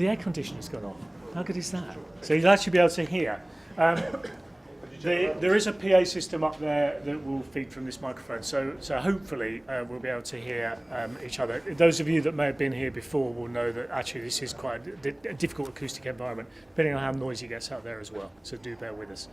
The air conditioner's gone off. How good is that? So you'll actually be able to hear. There is a PA system up there that will feed from this microphone, so hopefully we'll be able to hear each other. Those of you that may have been here before will know that actually this is quite a difficult acoustic environment, depending on how noisy it gets out there as well, so do bear with us.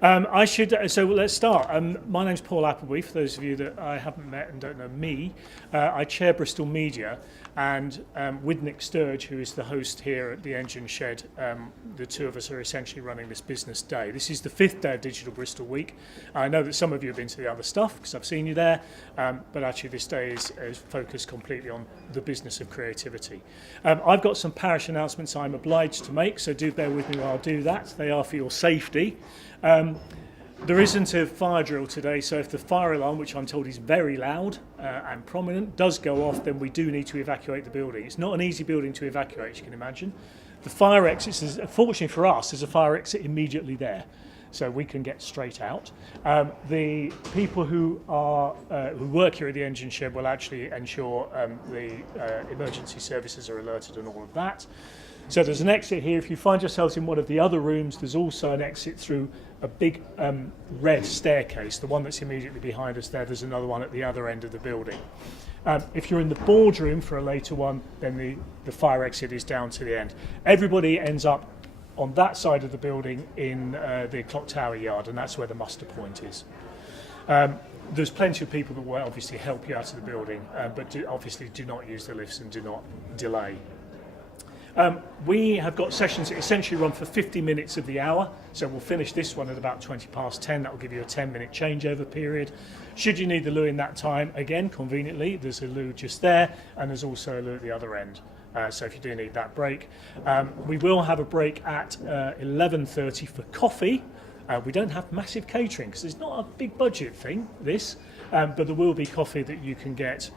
So let's start. My name's Paul Appleby, for those of you that I haven't met and don't know me. I chair Bristol Media, and with Nick Sturge, who is the host here at the Engine Shed, the two of us are essentially running this business day. This is the 5th day of Digital Bristol Week. I know that some of you have been to the other stuff, because I've seen you there, but actually this day is focused completely on the business of creativity. I've got some parish announcements I'm obliged to make, so do bear with me while I do that. They are for your safety. There isn't a fire drill today, so if the fire alarm, which I'm told is very loud and prominent, does go off, then we do need to evacuate the building. It's not an easy building to evacuate, as you can imagine. The fire exit, fortunately for us, there's a fire exit immediately there, so we can get straight out. The people who work here at the Engine Shed will actually ensure the emergency services are alerted and all of that. So there's an exit here. If you find yourselves in one of the other rooms, there's also an exit through a big red staircase, the one that's immediately behind us there. There's another one at the other end of the building. If you're in the boardroom for a later one, then the fire exit is down to the end. Everybody ends up on that side of the building in the clock tower yard, and that's where the muster point is. There's plenty of people that will obviously help you out of the building, but obviously do not use the lifts and do not delay. We have got sessions that essentially run for 50 minutes of the hour, so we'll finish this one at about 20 past 10. That will give you a 10-minute changeover period. Should you need the loo in that time, again, conveniently, there's a loo just there, and there's also a loo at the other end. So if you do need that break. We will have a break at 11:30 for coffee. We don't have massive catering because it's not a big budget thing, this, but there will be coffee that you can get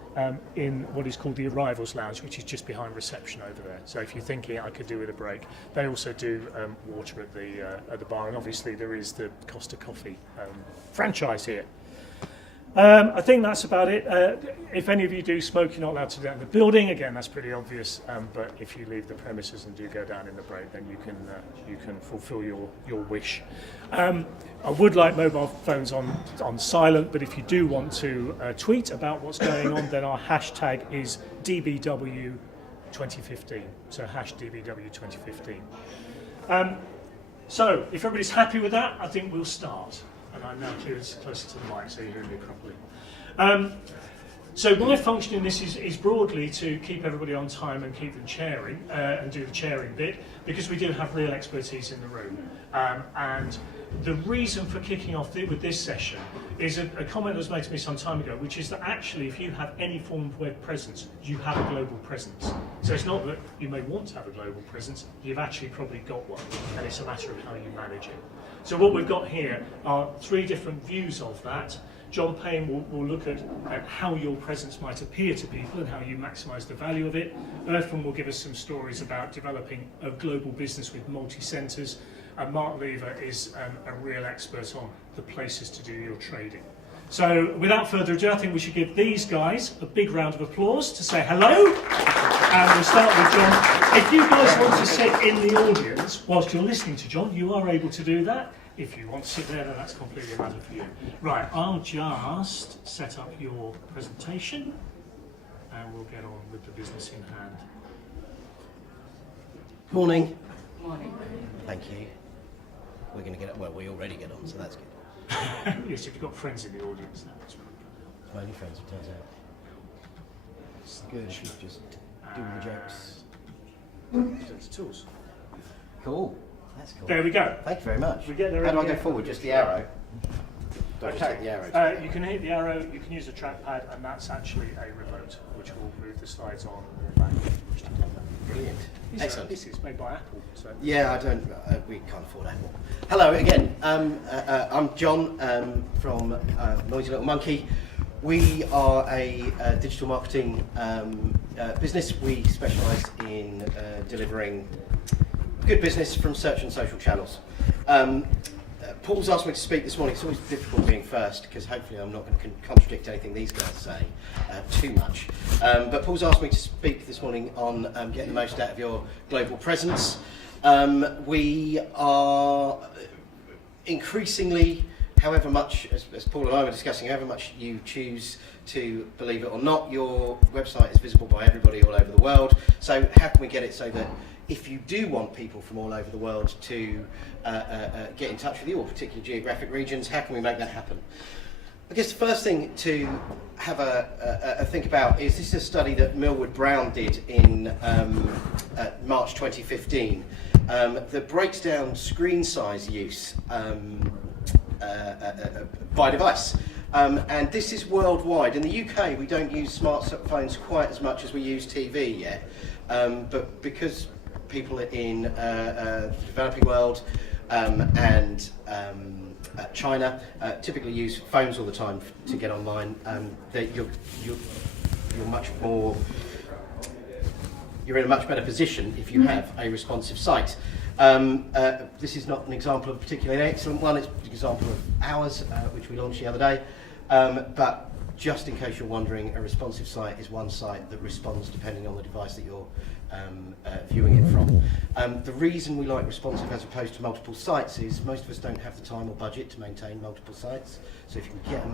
in what is called the Arrivals Lounge, which is just behind reception over there. So if you're thinking I could do with a break, they also do water at the bar, and obviously there is the Costa Coffee franchise here. I think that's about it. If any of you do smoke, you're not allowed to do that in the building. Again, that's pretty obvious. But if you leave the premises and do go down in the break, then you can fulfil your wish. I would like mobile phones on silent, but if you do want to tweet about what's going on, then our hashtag is DBW2015. So #DBW2015. So if everybody's happy with that, I think we'll start. And I'm now closer to the mic, so you hear me properly. So my function in this is broadly to keep everybody on time and keep them chairing and do the chairing bit, because we do have real expertise in the room. And the reason for kicking off with this session is a comment that was made to me some time ago, which is that actually if you have any form of web presence, you have a global presence. So it's not that you may want to have a global presence, you've actually probably got one, and it's a matter of how you manage it. So what we've got here are 3 different views of that. John Payne will look at how your presence might appear to people and how you maximise the value of it. Earthman will give us some stories about developing a global business with multi-centres. And Mark Lever is a real expert on the places to do your trading. So without further ado, I think we should give these guys a big round of applause to say hello. And we'll start with John. If you guys want to sit in the audience whilst you're listening to John, you are able to do that. If you want to sit there, then that's completely a matter for you. Right, I'll just set up your presentation and we'll get on with the business in hand. Morning. Morning. Thank you. We're going to get, well, we already get on, so that's good. Yes, if you've got friends in the audience, that's really good. My only friends, it turns out. It's good, she's just doing the jokes. Those tools. Cool. That's cool. There we go. Thank you very much. We get there. How do I go forward? Just the arrow? Okay. The arrow. You can hit the arrow, you can use a trackpad, and that's actually a remote, which will move the slides on or back. Brilliant. Excellent. This is made by Apple. So. Yeah, I don't. We can't afford Apple. Hello again. I'm John from Noisy Little Monkey. We are a digital marketing business. We specialise in delivering good business from search and social channels. Paul's asked me to speak this morning. It's always difficult being first because hopefully I'm not going to contradict anything these guys say too much. But Paul's asked me to speak this morning on getting the most out of your global presence. We are increasingly, however much, as Paul and I were discussing, however much you choose to believe it or not, your website is visible by everybody all over the world. So how can we get it so that if you do want people from all over the world to get in touch with you, or particular geographic regions, how can we make that happen? I guess the first thing to have a think about is this is a study that Millward Brown did in March 2015 that breaks down screen size use by device. And this is worldwide. In the UK, we don't use smartphones quite as much as we use TV yet, but because people in the developing world and China typically use phones all the time to get online, you're much more. You're in a much better position if you have a responsive site. This is not an example of a particularly excellent one. It's an example of ours, which we launched the other day. But just in case you're wondering, a responsive site is one site that responds depending on the device that you're viewing it from. The reason we like responsive as opposed to multiple sites is most of us don't have the time or budget to maintain multiple sites. So if you can get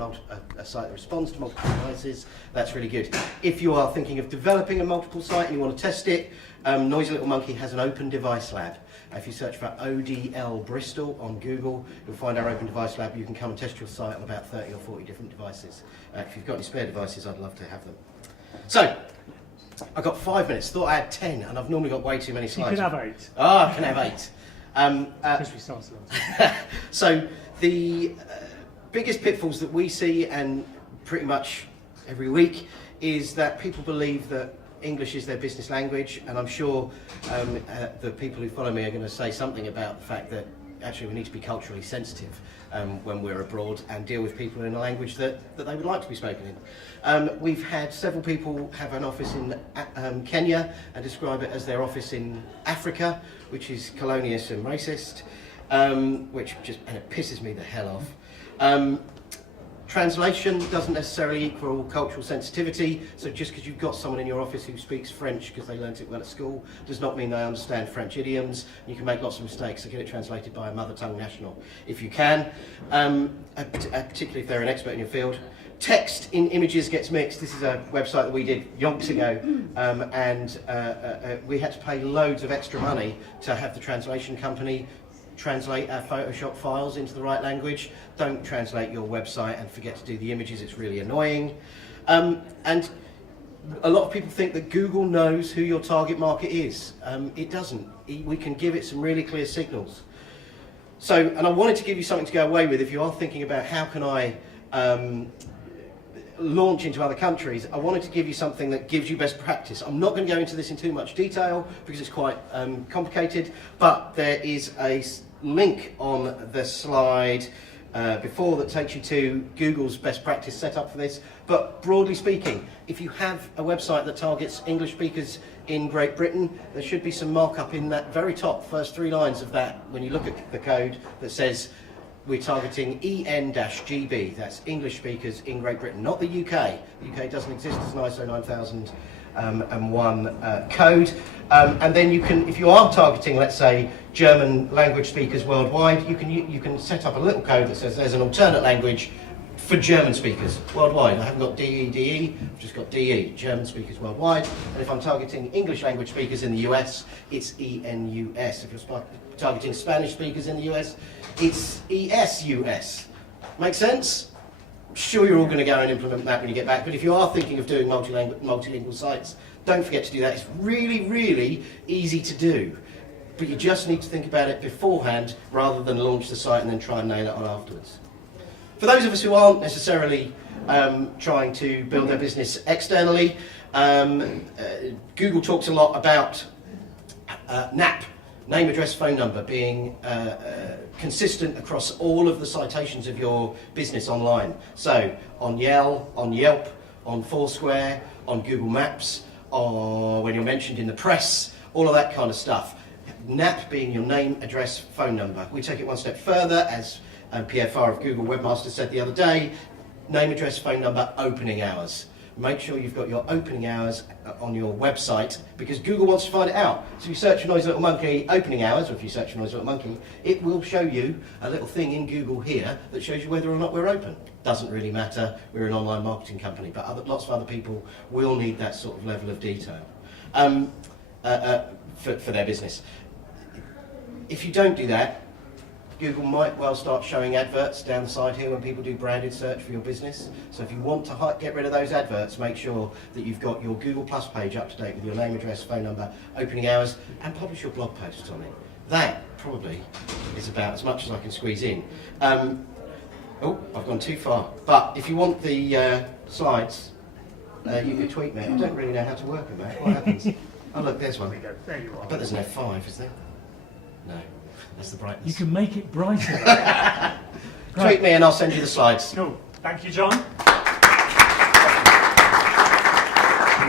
a site that responds to multiple devices, that's really good. If you are thinking of developing a multiple site and you want to test it, Noisy Little Monkey has an open device lab. If you search for ODL Bristol on Google, you'll find our open device lab. You can come and test your site on about 30 or 40 different devices. If you've got any spare devices, I'd love to have them. So, I've got 5 minutes. Thought I had 10, and I've normally got way too many slides. You can have 8. Oh, I can have 8. Because we started last. So, the biggest pitfalls that we see, and pretty much every week, is that people believe that English is their business language, and I'm sure the people who follow me are going to say something about the fact that actually we need to be culturally sensitive when we're abroad and deal with people in a language that they would like to be spoken in. We've had several people have an office in Kenya and describe it as their office in Africa, which is colonious and racist, which just and it pisses me the hell off. Translation doesn't necessarily equal cultural sensitivity, so just because you've got someone in your office who speaks French because they learnt it well at school does not mean they understand French idioms. You can make lots of mistakes, so get it translated by a mother tongue national if you can, particularly if they're an expert in your field. Text in images gets mixed. This is a website that we did yonks ago, and we had to pay loads of extra money to have the translation company translate our Photoshop files into the right language. Don't translate your website and forget to do the images, it's really annoying. And a lot of people think that Google knows who your target market is. It doesn't. We can give it some really clear signals. So, and I wanted to give you something to go away with if you are thinking about how can I launch into other countries. I wanted to give you something that gives you best practice. I'm not going to go into this in too much detail because it's quite complicated, but there is a link on the slide before that takes you to Google's best practice setup for this. But broadly speaking, if you have a website that targets English speakers in Great Britain, there should be some markup in that very top first 3 lines of that when you look at the code that says we're targeting EN-GB, that's English speakers in Great Britain, not the UK. The UK doesn't exist as an ISO 9001 code. And then you can, if you are targeting, let's say, German language speakers worldwide, you can set up a little code that says there's an alternate language for German speakers worldwide. I haven't got DE, I've just got DE, German speakers worldwide. And if I'm targeting English language speakers in the US, it's ENUS. If you're targeting Spanish speakers in the US, it's ESUS. Make sense? I'm sure you're all going to go and implement that when you get back, but if you are thinking of doing multilingual sites, don't forget to do that. It's really, really easy to do, but you just need to think about it beforehand rather than launch the site and then try and nail it on afterwards. For those of us who aren't necessarily trying to build their business externally, Google talks a lot about NAP, name, address, phone number, being consistent across all of the citations of your business online. So on Yelp, on Foursquare, on Google Maps, or when you're mentioned in the press, all of that kind of stuff. NAP being your name, address, phone number. We take it one step further as Pierre Farr of Google Webmaster said the other day, name, address, phone number, opening hours. Make sure you've got your opening hours on your website because Google wants to find it out. So if you search for Noisy Little Monkey opening hours, or if you search for Noisy Little Monkey, it will show you a little thing in Google here that shows you whether or not we're open. Doesn't really matter, we're an online marketing company, but lots of other people will need that sort of level of detail for their business. If you don't do that, Google might well start showing adverts down the side here when people do branded search for your business. So if you want to get rid of those adverts, make sure that you've got your Google Plus page up to date with your name, address, phone number, opening hours, and publish your blog posts on it. That probably is about as much as I can squeeze in. Oh, I've gone too far. But if you want the slides, you can tweet me. I don't really know how to work them, mate. What happens? Oh, look, there's one. There you are. I bet there's an F5, is there? No. That's the brightness. You can make it brighter. Tweet me and I'll send you the slides. Cool. Thank you, John.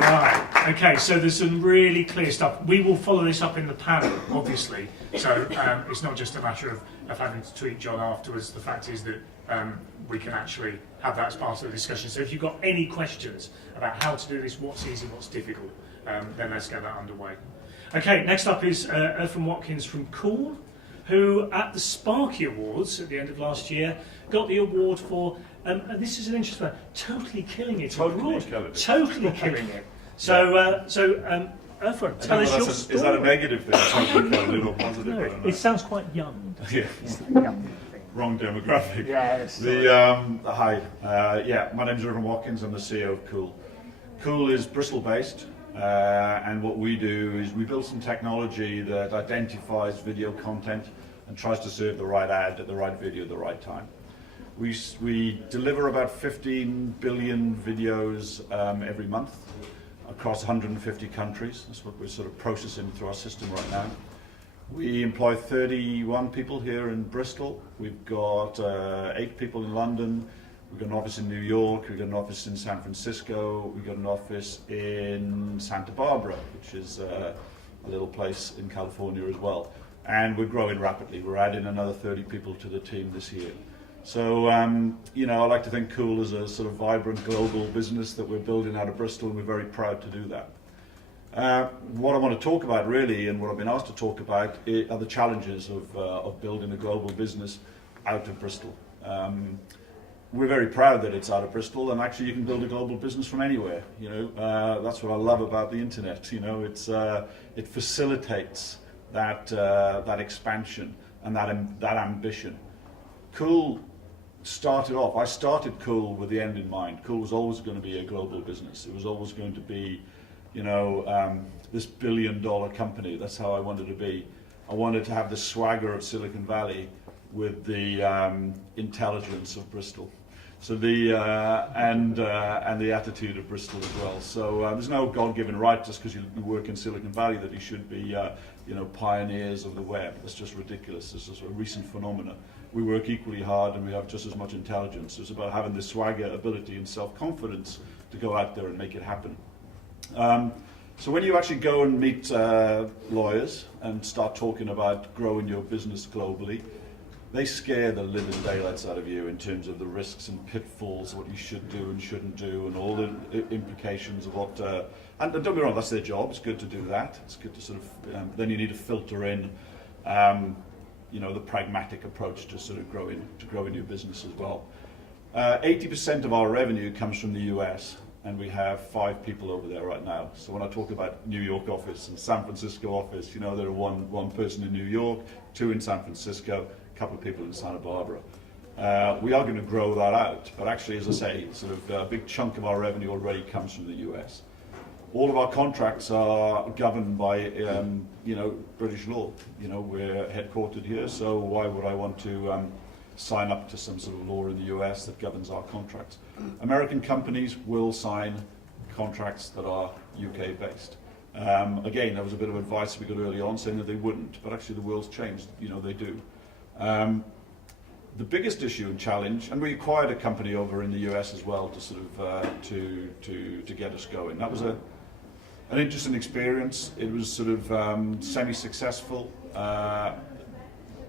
Right. Okay, so there's some really clear stuff. We will follow this up in the panel, obviously. So it's not just a matter of having to tweet John afterwards. The fact is that we can actually have that as part of the discussion. So if you've got any questions about how to do this, what's easy, what's difficult, then let's get that underway. Okay, next up is Eartham Watkins from Cool, who at the Sparky Awards at the end of last year got the award for, and this is an interesting one, totally killing it. Totally killing it. So, Eartham, tell us your story. Is that a negative thing? Totally killing it or positive? No, I don't know. it sounds quite young. Yeah. It's the young thing. Wrong demographic. Yes. Hi. My name's Eartham Watkins. I'm the CEO of Cool. Cool is Bristol-based. And what we do is we build some technology that identifies video content and tries to serve the right ad at the right video at the right time. We deliver about 15 billion videos every month across 150 countries. That's what we're sort of processing through our system right now. We employ 31 people here in Bristol. We've got 8 people in London. We've got an office in New York, we've got an office in San Francisco, we've got an office in Santa Barbara, which is a little place in California as well. And we're growing rapidly. We're adding another 30 people to the team this year. So, I like to think Cool is a sort of vibrant global business that we're building out of Bristol, and we're very proud to do that. What I want to talk about really, and what I've been asked to talk about, are the challenges of building a global business out of Bristol. We're very proud that it's out of Bristol, and actually you can build a global business from anywhere. That's what I love about the internet. It facilitates that expansion and that ambition. Cool started off. I started Cool with the end in mind. Cool was always going to be a global business. It was always going to be, this billion-dollar company. That's how I wanted to be. I wanted to have the swagger of Silicon Valley with the intelligence of Bristol. So and the attitude of Bristol as well. So there's no God-given right just because you work in Silicon Valley that you should be, pioneers of the web. That's just ridiculous. It's just a recent phenomenon. We work equally hard and we have just as much intelligence. It's about having the swagger, ability, and self-confidence to go out there and make it happen. So when you actually go and meet lawyers and start talking about growing your business globally, they scare the living daylights out of you in terms of the risks and pitfalls, what you should do and shouldn't do, and all the implications of what. And don't get me wrong, that's their job. It's good to do that. It's good to sort of. Then you need to filter in, the pragmatic approach to sort of growing your business as well. 80% of our revenue comes from the US, and we have 5 people over there right now. So when I talk about New York office and San Francisco office, there are one person in New York, 2 in San Francisco. Couple of people in Santa Barbara. We are going to grow that out, but actually, as I say, sort of a big chunk of our revenue already comes from the US. All of our contracts are governed by, British law. We're headquartered here, so why would I want to sign up to some sort of law in the US that governs our contracts? American companies will sign contracts that are UK based. Again, there was a bit of advice we got early on saying that they wouldn't, but actually the world's changed. They do. The biggest issue and challenge, and we acquired a company over in the US as well to sort of to get us going. That was an interesting experience. It was sort of semi-successful.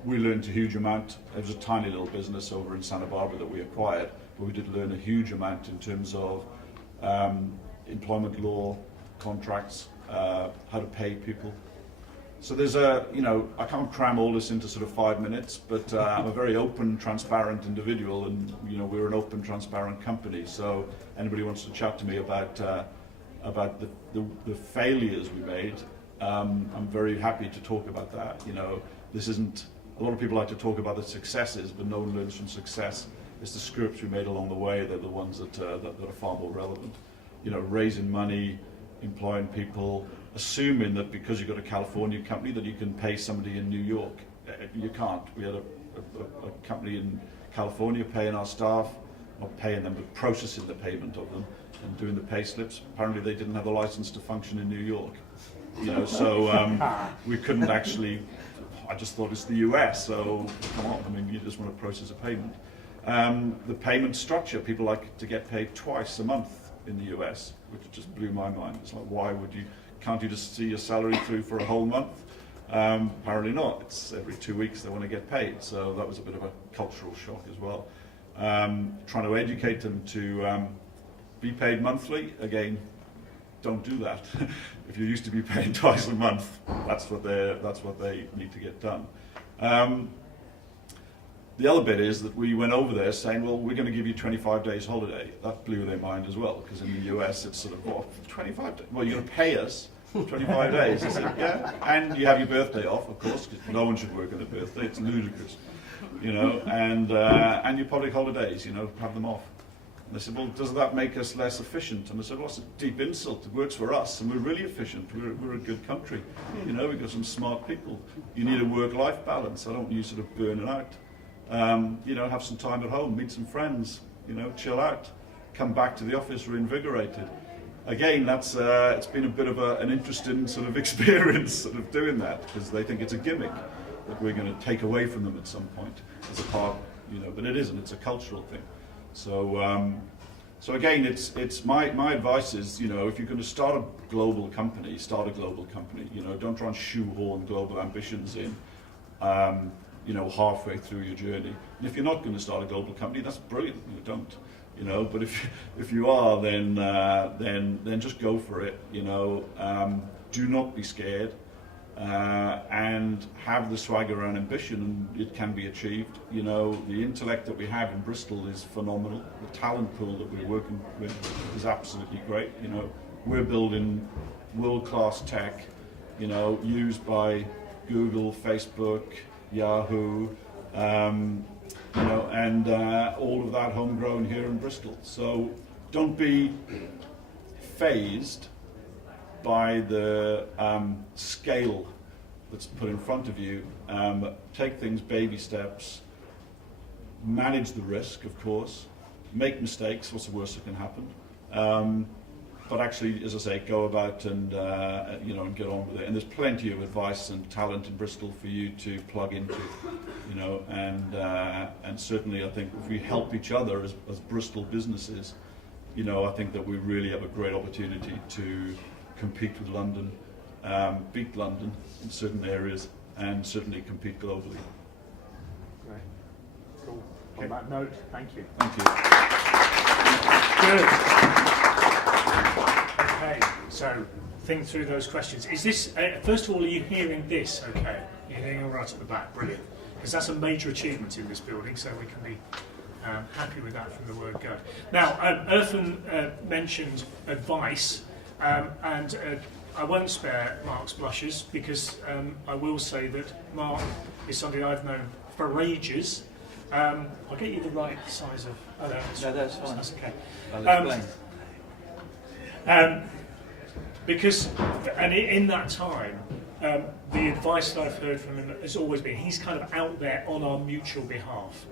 we learned a huge amount. It was a tiny little business over in Santa Barbara that we acquired, but we did learn a huge amount in terms of employment law, contracts, how to pay people. So there's I can't cram all this into sort of 5 minutes, but I'm a very open, transparent individual, and we're an open, transparent company. So anybody wants to chat to me about the failures we made, I'm very happy to talk about that. This isn't. A lot of people like to talk about the successes, but no one learns from success. It's the scripts we made along the way. They're the ones that are far more relevant. Raising money, employing people, assuming that because you've got a California company that you can pay somebody in New York. You can't. We had a company in California paying our staff, not paying them, but processing the payment of them and doing the pay slips. Apparently they didn't have a license to function in New York. So we couldn't actually. I just thought it's the US, so come on, you just want to process a payment. The payment structure, people like to get paid twice a month in the US, which just blew my mind. It's like, can't you just see your salary through for a whole month? Apparently not. It's every 2 weeks they want to get paid, so that was a bit of a cultural shock as well. Trying to educate them to be paid monthly, again, don't do that. If you're used to be paying twice a month, that's what they need to get done. The other bit is that we went over there saying, well, we're going to give you 25 days holiday. That blew their mind as well, because in the US it's sort of, 25 days? Well, you're going to pay us 25 days. I said, yeah, and you have your birthday off, of course, because no one should work on their birthday. It's ludicrous, and your public holidays, have them off. And they said, well, does that make us less efficient? And I said, well, it's a deep insult. It works for us, and we're really efficient. We're a good country. We've got some smart people. You need a work-life balance. I don't want you sort of burning out. Have some time at home, meet some friends, chill out, come back to the office reinvigorated. Again, it's been a bit of an interesting sort of experience sort of doing that, because they think it's a gimmick that we're going to take away from them at some point as a part, but it isn't. It's a cultural thing. So again, it's my advice is, if you're going to start a global company, start a global company. Don't try and shoehorn global ambitions in, halfway through your journey. And if you're not going to start a global company, that's brilliant. Don't. But if you are, then just go for it. Do not be scared. And have the swagger and ambition, and it can be achieved. The intellect that we have in Bristol is phenomenal. The talent pool that we're working with is absolutely great. We're building world-class tech, used by Google, Facebook, Yahoo, and all of that homegrown here in Bristol. So don't be phased by the scale that's put in front of you. Take things baby steps, manage the risk, of course, make mistakes. What's the worst that can happen? But actually, as I say, go about and and get on with it. And there's plenty of advice and talent in Bristol for you to plug into, and certainly I think if we help each other as Bristol businesses, I think that we really have a great opportunity to compete with London, beat London in certain areas, and certainly compete globally. Great. Cool. On that note, thank you. Thank you. Good. Okay, so think through those questions. Is this, first of all, are you hearing this okay? You're hearing all right at the back, brilliant. Because that's a major achievement in this building, so we can be happy with that from the word go. Now, Earthen mentioned advice, and I won't spare Mark's blushes, because I will say that Mark is somebody I've known for ages. I'll get you the right size of... Oh, no, that's fine. That's okay. I'll explain. Because, and in that time, the advice that I've heard from him has always been, he's kind of out there on our mutual behalf,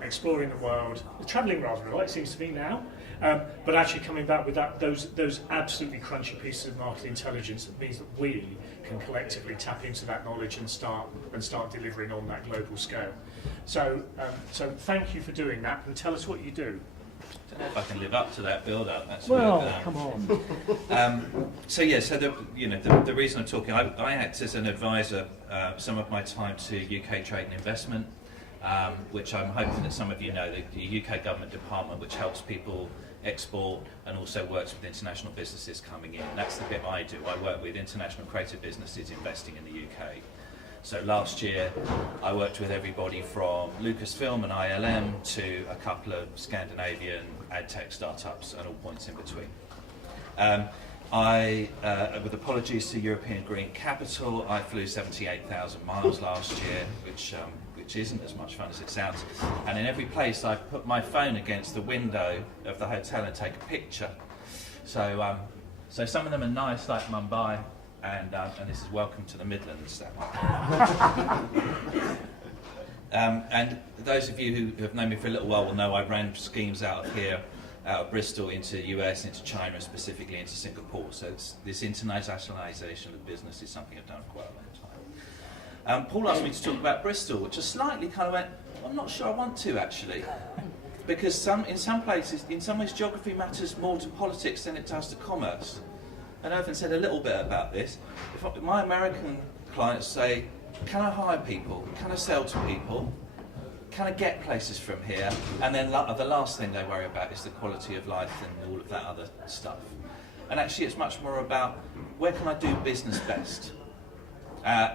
exploring the world, travelling rather a lot, it seems to be now, but actually coming back with those absolutely crunchy pieces of market intelligence that means that we can collectively tap into that knowledge and start delivering on that global scale. So thank you for doing that, and tell us what you do. don't know if I can live up to that build-up. That's Well, good. come on. So the reason I'm talking, I act as an advisor some of my time to UK Trade and Investment, which I'm hoping that some of you know, the UK government department which helps people export and also works with international businesses coming in. That's the bit I do. I work with international creative businesses investing in the UK. So last year I worked with everybody from Lucasfilm and ILM to a couple of Scandinavian ad tech startups and all points in between. With apologies to European Green Capital, I flew 78,000 miles last year, which isn't as much fun as it sounds. And in every place I put my phone against the window of the hotel and take a picture. So some of them are nice, like Mumbai, and this is welcome to the Midlands. And those of you who have known me for a little while will know I ran schemes out of here, out of Bristol into the US, into China, and specifically into Singapore. So this internationalisation of business is something I've done for quite a long time. Paul asked me to talk about Bristol, which I slightly kind of went, I'm not sure I want to actually. Because in some places, in some ways, geography matters more to politics than it does to commerce. And Irvin said a little bit about this. If my American clients say, can I hire people? Can I sell to people? Can I get places from here? And then the last thing they worry about is the quality of life and all of that other stuff. And actually it's much more about where can I do business best?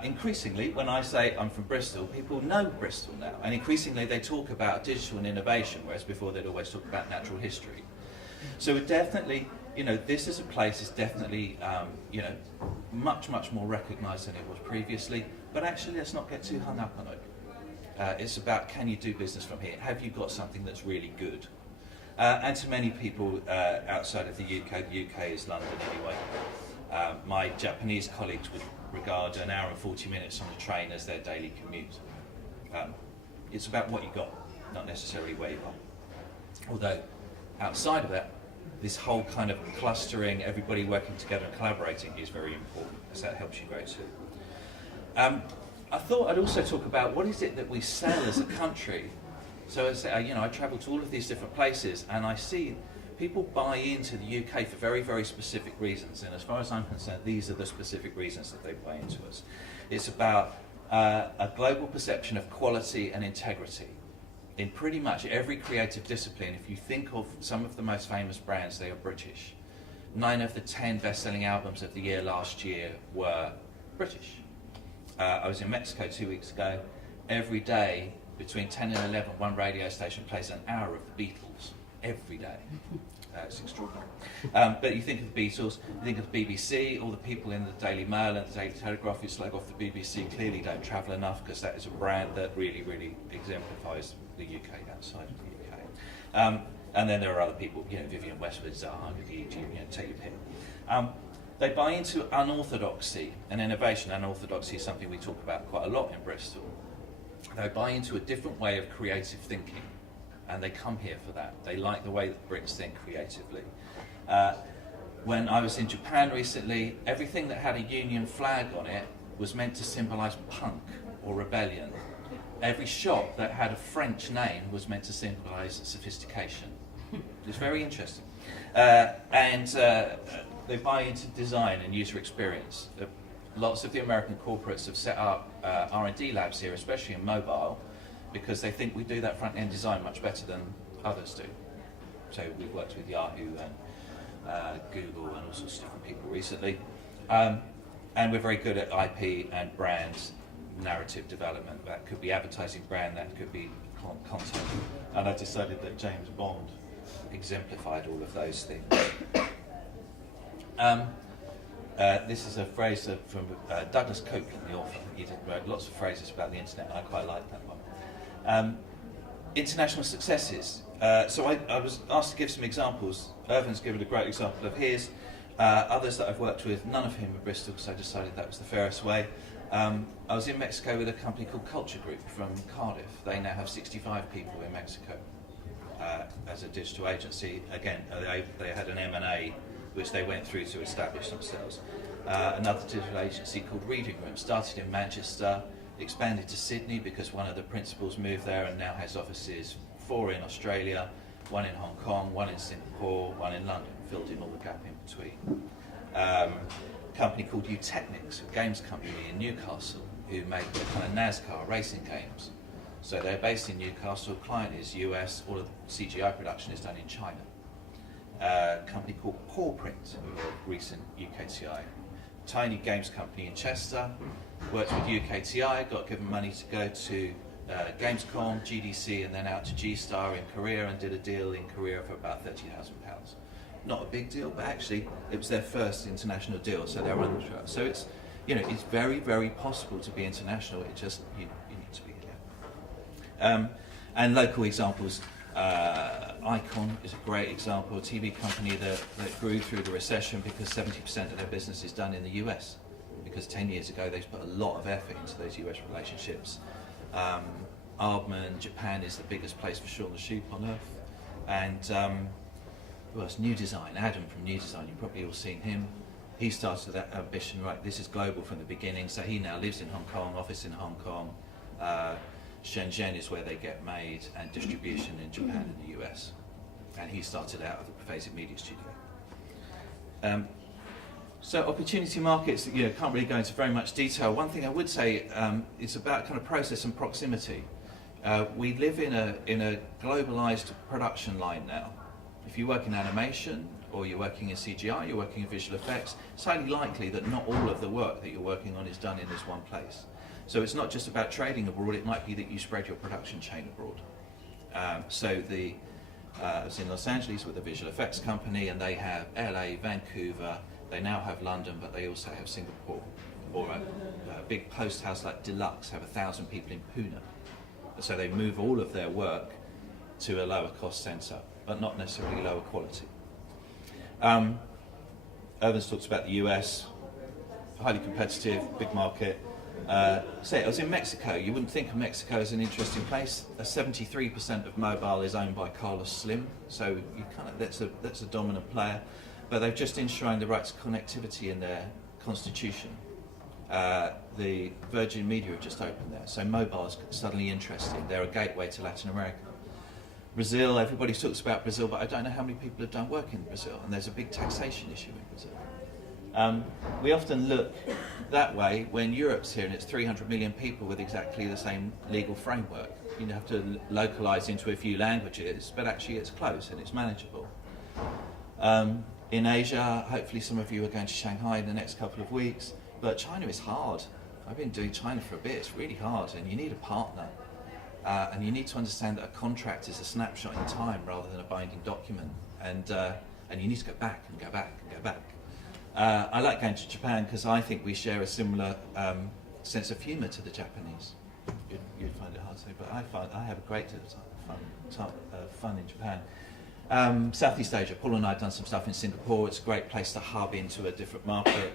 Increasingly, when I say I'm from Bristol, people know Bristol now. And increasingly they talk about digital and innovation, whereas before they'd always talk about natural history. So it definitely, this as a place is definitely, much, much more recognised than it was previously. But actually, let's not get too hung up on it. It's about, can you do business from here? Have you got something that's really good? And to many people outside of the UK is London anyway. My Japanese colleagues would regard an hour and 40 minutes on a train as their daily commute. It's about what you got, not necessarily where you are. Although, outside of that, this whole kind of clustering, everybody working together and collaborating is very important, because that helps you grow too. I thought I'd also talk about what is it that we sell as a country. So I travel to all of these different places and I see people buy into the UK for very, very specific reasons. And as far as I'm concerned, these are the specific reasons that they buy into us. It's about a global perception of quality and integrity. In pretty much every creative discipline, if you think of some of the most famous brands, they are British. 9 of the 10 best-selling albums of the year last year were British. I was in Mexico 2 weeks ago. Every day, between 10 and 11, one radio station plays an hour of the Beatles. Every day. It's extraordinary. But you think of the Beatles, you think of the BBC, all the people in the Daily Mail and the Daily Telegraph who slag off the BBC clearly don't travel enough, because that is a brand that really, really exemplifies the UK outside of the UK. And then there are other people, Vivienne Westwood, Zaha Hadid, take your pick. They buy into unorthodoxy and innovation. Unorthodoxy is something we talk about quite a lot in Bristol. They buy into a different way of creative thinking, and they come here for that. They like the way that Brits think creatively. When I was in Japan recently, everything that had a Union flag on it was meant to symbolise punk or rebellion. Every shop that had a French name was meant to symbolise sophistication. It's very interesting. They buy into design and user experience. Lots of the American corporates have set up R&D labs here, especially in mobile, because they think we do that front-end design much better than others do. So we've worked with Yahoo and Google and all sorts of different people recently. And we're very good at IP and brand narrative development. That could be advertising brand, that could be content. And I decided that James Bond exemplified all of those things. This is a phrase from Douglas Copeland, the author. He wrote lots of phrases about the internet, and I quite like that one. International successes. So I was asked to give some examples. Irvin's given a great example of his. Others that I've worked with, none of whom are Bristol, because I decided that was the fairest way. I was in Mexico with a company called Culture Group from Cardiff. They now have 65 people in Mexico as a digital agency. Again, they had an M&A which they went through to establish themselves. Another digital agency called Reading Room started in Manchester, expanded to Sydney because one of the principals moved there and now has offices 4 in Australia, one in Hong Kong, one in Singapore, one in London, filled in all the gap in between. Company called Eutechnics, a games company in Newcastle, who make the kind of NASCAR racing games. So they're based in Newcastle, client is US, all of the CGI production is done in China. A company called Pawprint, who are a recent UKTI. Tiny games company in Chester, worked with UKTI, got given money to go to Gamescom, GDC, and then out to G-Star in Korea, and did a deal in Korea for about £30,000. Not a big deal, but actually it was their first international deal, so they're on the track. So it's, it's very, very possible to be international. It just you need to be here. And local examples. Icon is a great example, a TV company that grew through the recession because 70% of their business is done in the US. Because 10 years ago they put a lot of effort into those US relationships. Aardman, Japan is the biggest place for Shaun the Sheep on earth. And who else? New Design, Adam from New Design, you've probably all seen him. He started that ambition, right, this is global from the beginning, so he now lives in Hong Kong, office in Hong Kong. Shenzhen is where they get made, and distribution in Japan and the US. And he started out at the Pervasive Media Studio. So opportunity markets, can't really go into very much detail. One thing I would say is about kind of process and proximity. We live in a globalized production line now. If you work in animation, or you're working in CGI, you're working in visual effects, it's highly likely that not all of the work that you're working on is done in this one place. So it's not just about trading abroad, it might be that you spread your production chain abroad. I was in Los Angeles with a visual effects company, and they have LA, Vancouver, they now have London, but they also have Singapore. Or a big post house like Deluxe have 1,000 people in Pune. So they move all of their work to a lower cost centre, but not necessarily lower quality. Irvin's talks about the US, highly competitive, big market. I was in Mexico. You wouldn't think of Mexico as an interesting place. 73% of mobile is owned by Carlos Slim, so that's a dominant player. But they've just enshrined the right to connectivity in their constitution. The Virgin Media have just opened there, so mobile's suddenly interesting. They're a gateway to Latin America. Brazil, everybody talks about Brazil, but I don't know how many people have done work in Brazil, and there's a big taxation issue in Brazil. We often look that way when Europe's here and it's 300 million people with exactly the same legal framework. You have to localise into a few languages, but actually it's close and it's manageable. In Asia, hopefully some of you are going to Shanghai in the next couple of weeks, but China is hard. I've been doing China for a bit, it's really hard, and you need a partner. And you need to understand that a contract is a snapshot in time rather than a binding document, and you need to go back and go back and go back. I like going to Japan because I think we share a similar sense of humour to the Japanese. You'd find it hard to say, but I have a great deal of fun in Japan. Southeast Asia, Paul and I have done some stuff in Singapore. It's a great place to hub into a different market.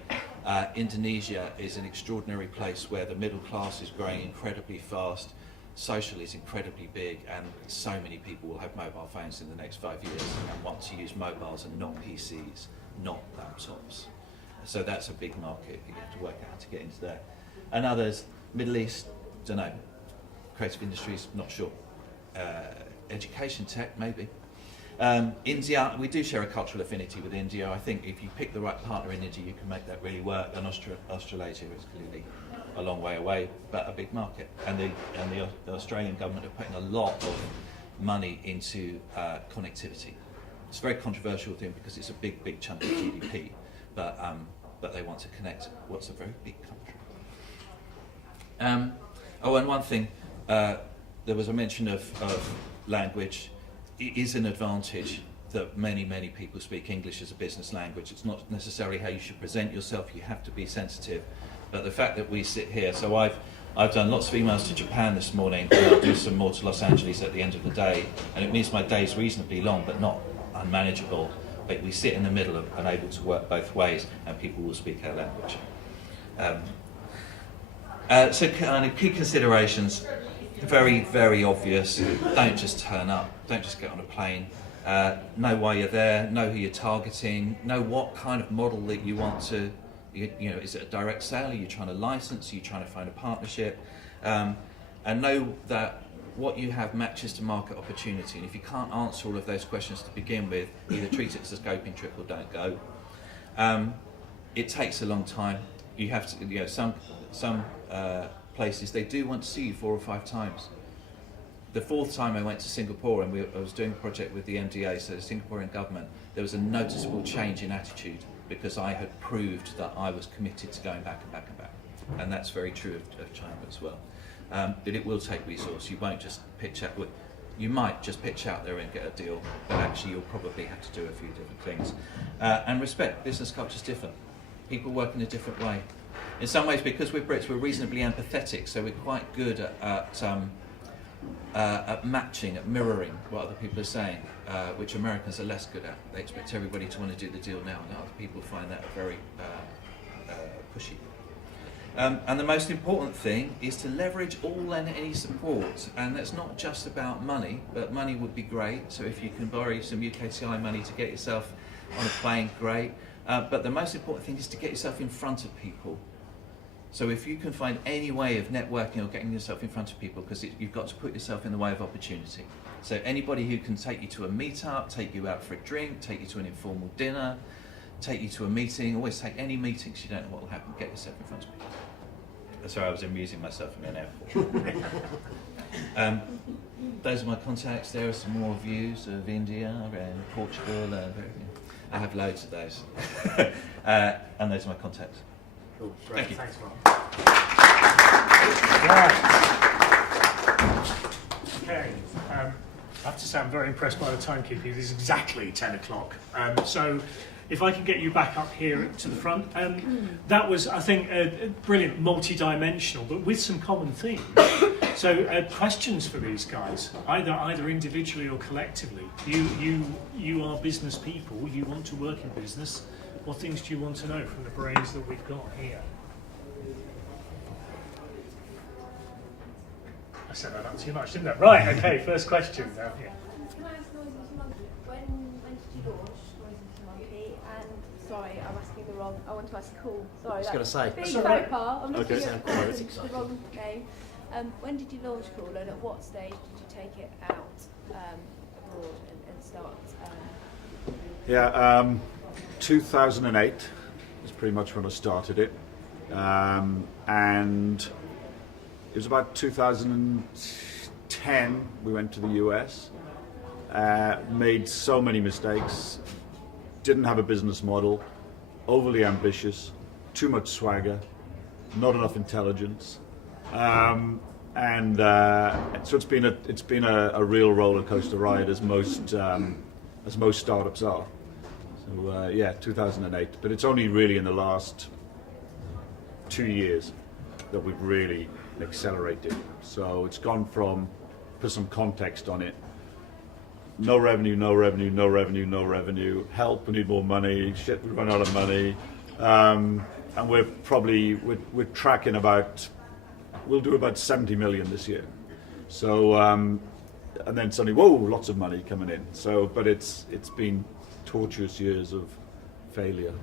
Indonesia is an extraordinary place where the middle class is growing incredibly fast. Social is incredibly big, and so many people will have mobile phones in the next 5 years and want to use mobiles and not PCs, not laptops. So that's a big market. You have to work out how to get into there. And others, Middle East, don't know. Creative industries, not sure. Education tech, maybe. India, we do share a cultural affinity with India. I think if you pick the right partner in India, you can make that really work. And Australasia is clearly a long way away, but a big market. And the Australian government are putting a lot of money into connectivity. It's a very controversial thing because it's a big, big chunk of GDP, but they want to connect what's a very big country. And one thing, there was a mention of language. It is an advantage that many, many people speak English as a business language. It's not necessarily how you should present yourself. You have to be sensitive. But the fact that we sit here, so I've done lots of emails to Japan this morning, and I'll do some more to Los Angeles at the end of the day, and it means my day's reasonably long, but not unmanageable. But we sit in the middle and able to work both ways, and people will speak our language. So kind of key considerations, very, very obvious. Don't just turn up. Don't just get on a plane. Know why you're there. Know who you're targeting. Know what kind of model that you want to. Is it a direct sale? Are you trying to license? Are you trying to find a partnership? And know that what you have matches to market opportunity, and if you can't answer all of those questions to begin with, either treat it as a scoping trip or don't go. It takes a long time. You have to, you know, some places they do want to see you 4 or 5 times. The 4th time I went to Singapore and I was doing a project with the MDA, so the Singaporean government, there was a noticeable change in attitude because I had proved that I was committed to going back and back and back. And that's very true of China as well. But it will take resource. You won't just pitch out. You might just pitch out there and get a deal, but actually you'll probably have to do a few different things. And respect, business culture is different. People work in a different way. In some ways, because we're Brits, we're reasonably empathetic, so we're quite good at matching, at mirroring what other people are saying, which Americans are less good at. They expect everybody to want to do the deal now, and other people find that very pushy. And the most important thing is to leverage all and any support, and that's not just about money, but money would be great. So if you can borrow some UKTI money to get yourself on a plane, great. But the most important thing is to get yourself in front of people. So if you can find any way of networking or getting yourself in front of people, because you've got to put yourself in the way of opportunity. So anybody who can take you to a meetup, take you out for a drink, take you to an informal dinner, take you to a meeting, always take any meetings, you don't know what will happen, get yourself in front of people. Sorry, I was amusing myself in an airport. Those are my contacts. There are some more views of India and Portugal. I have loads of those. And those are my contacts. Cool. Great. Thank you. Thanks, Mark. Right. Okay. I have to say I'm very impressed by the timekeeping. It is exactly 10 o'clock. So if I can get you back up here to the front. That was, I think, brilliant, multi-dimensional, but with some common themes. So questions for these guys, either individually or collectively. You are business people, you want to work in business. What things do you want to know from the brains that we've got here? I said that up too much, didn't I? Right, okay, first question down here. Can I ask Noises Monkey, when did you launch Noises Monkey? And sorry, I'm asking the wrong, I want to ask Cool. Sorry, I was going to say. Being Sorry. faux pas, I'm looking Okay. at the wrong name. When did you launch Cool, and at what stage did you take it out abroad and start? 2008 is pretty much when I started it, and it was about 2010 we went to the US, made so many mistakes, didn't have a business model, overly ambitious, too much swagger, not enough intelligence, and so it's been a real roller coaster ride, as most startups are. So 2008, but it's only really in the last 2 years that we've really accelerated. So it's gone from, put some context on it, no revenue, help, we need more money, shit, we run out of money, and we're tracking we'll do about 70 million this year. So, and then suddenly, whoa, lots of money coming in. So, but it's been tortuous years of failure.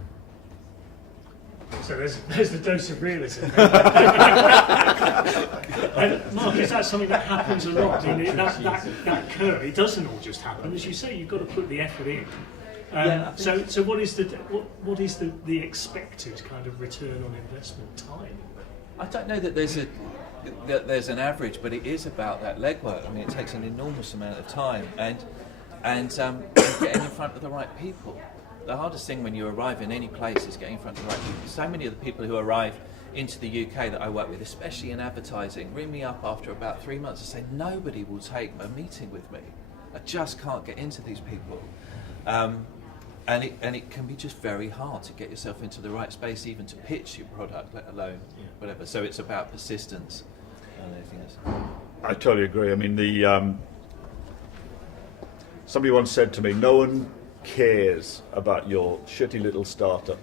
So there's the dose of realism. Mark, is that something that happens a lot? I mean, that curve, it doesn't all just happen. As you say, you've got to put the effort in. So what is the expected kind of return on investment time? I don't know that there's an average, but it is about that legwork. I mean, it takes an enormous amount of time and getting in front of the right people. The hardest thing when you arrive in any place is getting in front of the right people. So many of the people who arrive into the UK that I work with, especially in advertising, ring me up after about 3 months and say, nobody will take a meeting with me. I just can't get into these people. And it can be just very hard to get yourself into the right space, even to pitch your product, let alone whatever. So it's about persistence and anything else. I totally agree. I mean, somebody once said to me, no one cares about your shitty little startup,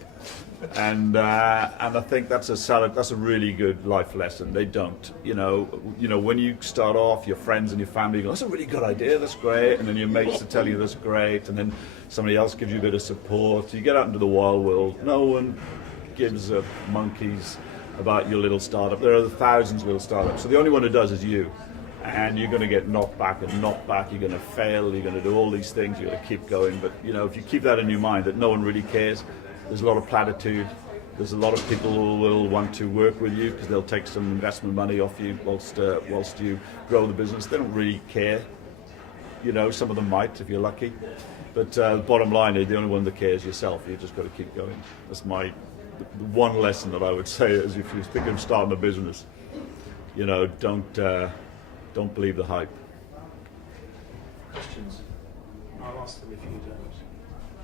and I think that's a really good life lesson. They don't, you know, when you start off, your friends and your family go, that's a really good idea, that's great, and then your mates will tell you that's great, and then somebody else gives you a bit of support. You get out into the wild world, no one gives a monkeys about your little startup. There are thousands of little startups, so the only one who does is you. and you're going to get knocked back and knocked back. You're going to fail. You're going to do all these things. You're going to keep going. But you know, if you keep that in your mind, that no one really cares. There's a lot of platitude. There's a lot of people who will want to work with you because they'll take some investment money off you whilst you grow the business. They don't really care. You know, some of them might if you're lucky. But bottom line, the only one that cares is yourself. You just got to keep going. That's the one lesson that I would say is if you're thinking of starting a business, you know, don't believe the hype. Questions? I'll ask them if you don't.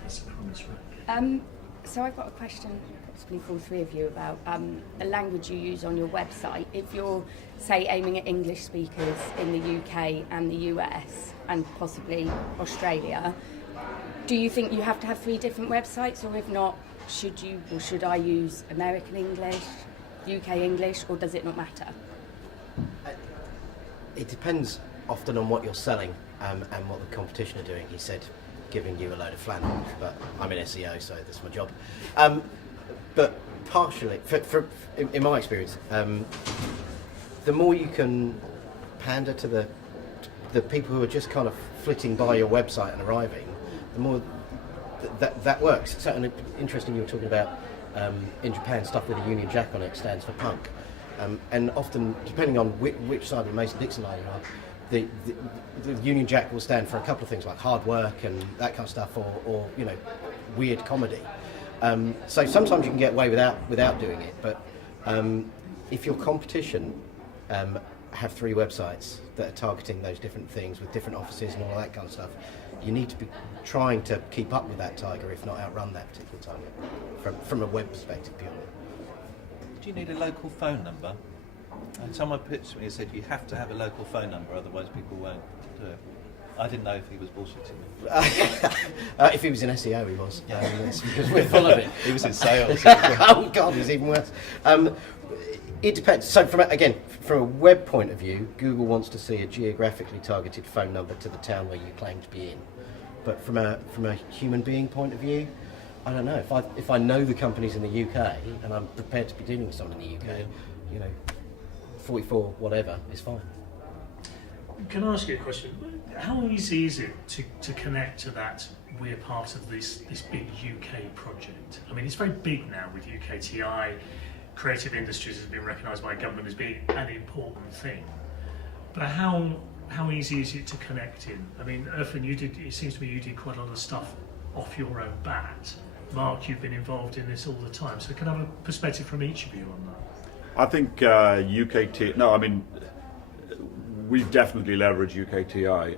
That's a promise, right? So I've got a question, possibly for all three of you, about the language you use on your website. If you're, say, aiming at English speakers in the UK and the US and possibly Australia, do you think you have to have 3 different websites, or if not, should I use American English, UK English, or does it not matter? It depends often on what you're selling and what the competition are doing. He said, giving you a load of flannel, but I'm in SEO, so that's my job. But partially, in my experience, the more you can pander to the people who are just kind of flitting by your website and arriving, the more that works. So, and interesting, you were talking about in Japan stuff with a Union Jack on it stands for punk, and often depending on which side of the Mason-Dixon line you are, the Union Jack will stand for a couple of things like hard work and that kind of stuff, or you know, weird comedy. So sometimes you can get away without doing it, but if your competition have 3 websites that are targeting those different things with different offices and all that kind of stuff, you need to be trying to keep up with that tiger, if not outrun that particular target, from a web perspective purely. Do you need a local phone number? And someone pitched me and said you have to have a local phone number, otherwise people won't do it. I didn't know if he was bullshitting me. If he was in SEO, he was. Yes, because we're full of it. He was in sales. Oh God, it's even worse. It depends. So from a web point of view, Google wants to see a geographically targeted phone number to the town where you claim to be in. But from a human being point of view, I don't know. If I know the companies in the UK and I'm prepared to be dealing with someone in the UK, you know, 44 whatever is fine. Can I ask you a question? How easy is it to connect to that we're part of this big UK project? I mean, it's very big now with UKTI. Creative industries has been recognised by government as being an important thing. But how easy is it to connect in? I mean, Irfan, it seems to me you did quite a lot of stuff off your own bat. Mark, you've been involved in this all the time. So can I have a perspective from each of you on that? I think we've definitely leveraged UKTI,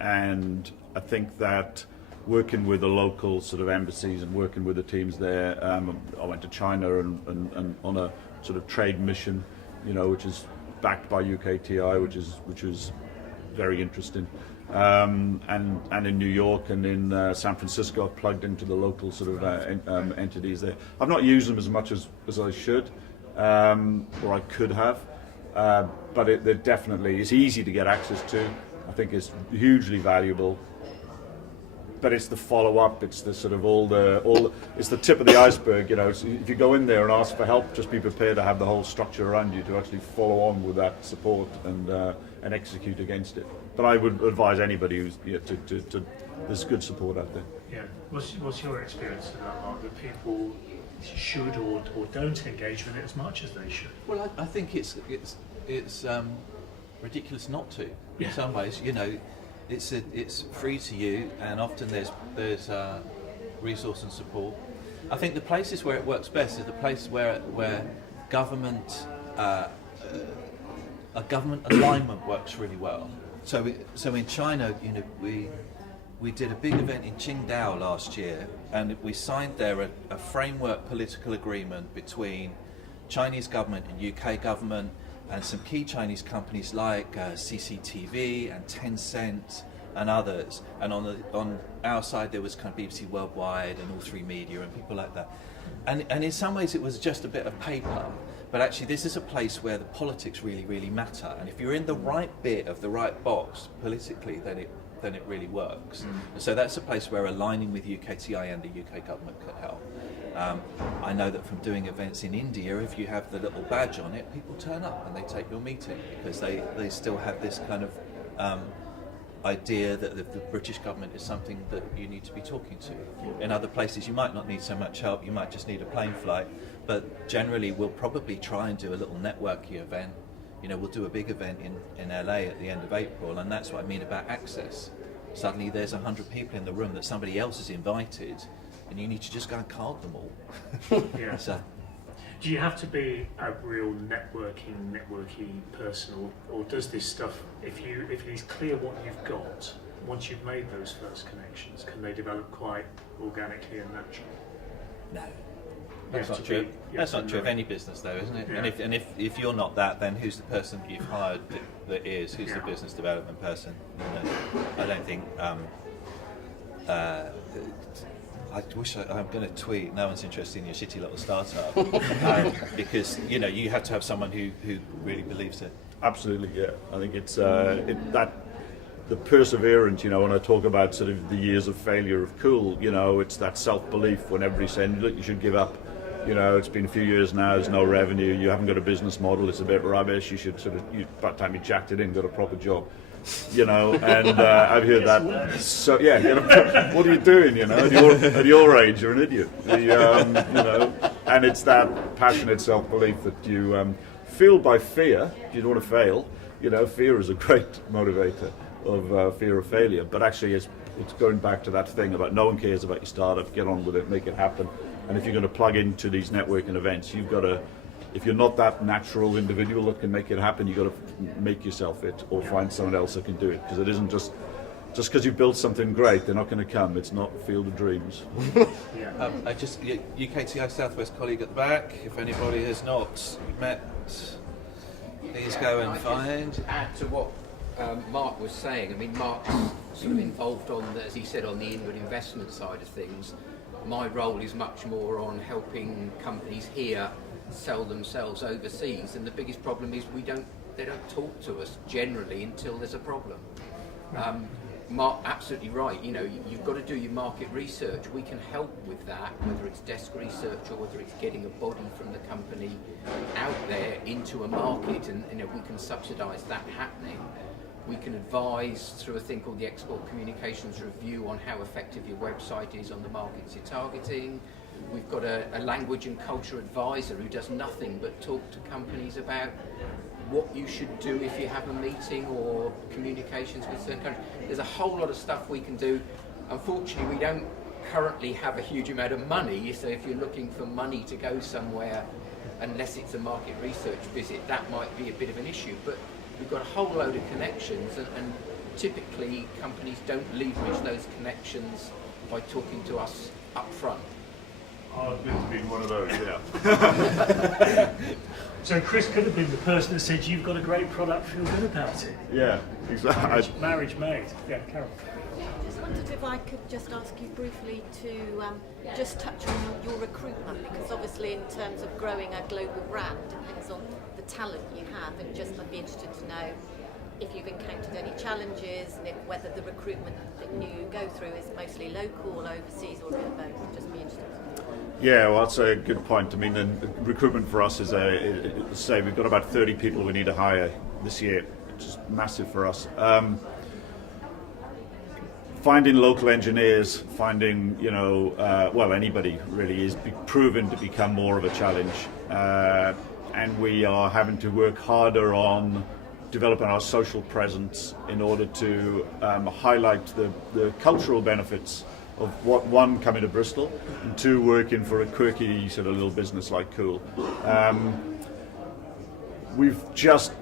and I think that working with the local sort of embassies and working with the teams there, I went to China and on a sort of trade mission, you know, which is backed by UKTI, which was very interesting. And in New York and in San Francisco, I've plugged into the local sort of entities there. I've not used them as much as I should, or I could have, but they're definitely, it's easy to get access to. I think it's hugely valuable. But it's the follow-up. It's the sort of it's the tip of the iceberg. You know, so if you go in there and ask for help, just be prepared to have the whole structure around you to actually follow on with that support and execute against it. But I would advise anybody who's there's good support out there. Yeah. What's your experience of that, Mark? That people should or don't engage with it as much as they should? Well, I think it's ridiculous not to. In some ways, you know. It's free to you, and often there's resource and support. I think the places where it works best is the places where government alignment works really well. So in China, you know, we did a big event in Qingdao last year, and we signed there a framework political agreement between Chinese government and UK government, and some key Chinese companies like CCTV and Tencent and others. And on our side there was kind of BBC Worldwide and All 3 Media and people like that. And in some ways it was just a bit of paper, but actually this is a place where the politics really, really matter. And if you're in the right bit of the right box politically, then then it really works. And so that's a place where aligning with UKTI and the UK government could help. I know that from doing events in India, if you have the little badge on it, people turn up and they take your meeting because they still have this kind of idea that the British government is something that you need to be talking to. In other places you might not need so much help, you might just need a plane flight, but generally we'll probably try and do a little networking event. You know, we'll do a big event in LA at the end of April, and that's what I mean about access. Suddenly there's 100 people in the room that somebody else has invited, and you need to just go and card them all. Yeah. So, Do you have to be a real networky person, or does this stuff, if it is clear what you've got, once you've made those first connections, can they develop quite organically and naturally? no. You That's have not to true. be- you That's have not to true of know. any business, though, isn't it? Yeah. And if you're not that, then who's the person that you've hired that is? Who's the Yeah. business development person? You know, I don't think. I wish I'm going to tweet. No one's interested in your shitty little startup because you know you have to have someone who really believes it. Absolutely, yeah. I think it's that the perseverance. You know, when I talk about sort of the years of failure of Cool, you know, it's that self-belief when everybody's saying, look, you should give up. You know, it's been a few years now. There's no revenue. You haven't got a business model. It's a bit rubbish. You should by the time you jacked it in, got a proper job. You know, and I've heard that. So yeah, you know, what are you doing? You know, at your age, you're an idiot. You know, and it's that passionate self-belief that you fueled by fear. You don't want to fail. You know, fear is a great motivator of fear of failure. But actually, it's going back to that thing about no one cares about your startup. Get on with it, make it happen. And if you're going to plug into these networking events, you've got to. If you're not that natural individual that can make it happen, you've got to make yourself it or find someone else that can do it. Because it isn't just because you built something great, they're not going to come. It's not Field of Dreams. Yeah. I just UKTI Southwest colleague at the back. If anybody has not met, please go and find. To add to what Mark was saying, I mean, Mark's sort of involved on, as he said, on the inward investment side of things. My role is much more on helping companies here sell themselves overseas, and the biggest problem is they don't talk to us generally until there's a problem. Mark, absolutely right. You know, you've got to do your market research. We can help with that, whether it's desk research or whether it's getting a body from the company out there into a market, and you know, we can subsidise that happening. We can advise through a thing called the Export Communications Review on how effective your website is on the markets you're targeting. We've got a language and culture advisor who does nothing but talk to companies about what you should do if you have a meeting or communications with certain countries. There's a whole lot of stuff we can do. Unfortunately, we don't currently have a huge amount of money, so if you're looking for money to go somewhere, unless it's a market research visit, that might be a bit of an issue. But we've got a whole load of connections, and typically companies don't leverage those connections by talking to us up front. I've been one of those, yeah. So Chris could have been the person that said, you've got a great product, feel good about it. Yeah, exactly. Marriage made. Yeah, Carol. Just wondered if I could just ask you briefly to just touch on your recruitment, because obviously in terms of growing a global brand depends on the talent you have, and just I'd be interested to know if you've encountered any challenges and whether the recruitment that you go through is mostly local or overseas or a bit of both. Just be interested. Yeah, well, that's a good point. I mean, the recruitment for us is say we've got about 30 people we need to hire this year, which is massive for us. Finding local engineers, finding anybody really is proven to become more of a challenge, and we are having to work harder on developing our social presence in order to highlight the cultural benefits of one, coming to Bristol, and two, working for a quirky sort of little business like Cool. We've just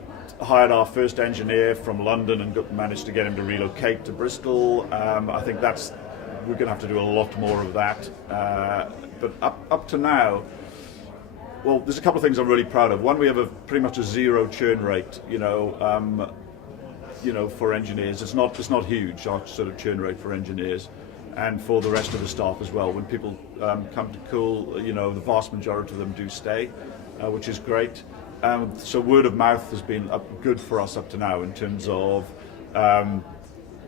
hired our first engineer from London and managed to get him to relocate to Bristol. I think we're going to have to do a lot more of that. But up to now, well, there's a couple of things I'm really proud of. One, we have pretty much a zero churn rate. For engineers, it's not huge. Our sort of churn rate for engineers, and for the rest of the staff as well. When people come to Cool, the vast majority of them do stay, which is great. So word of mouth has been good for us up to now in terms of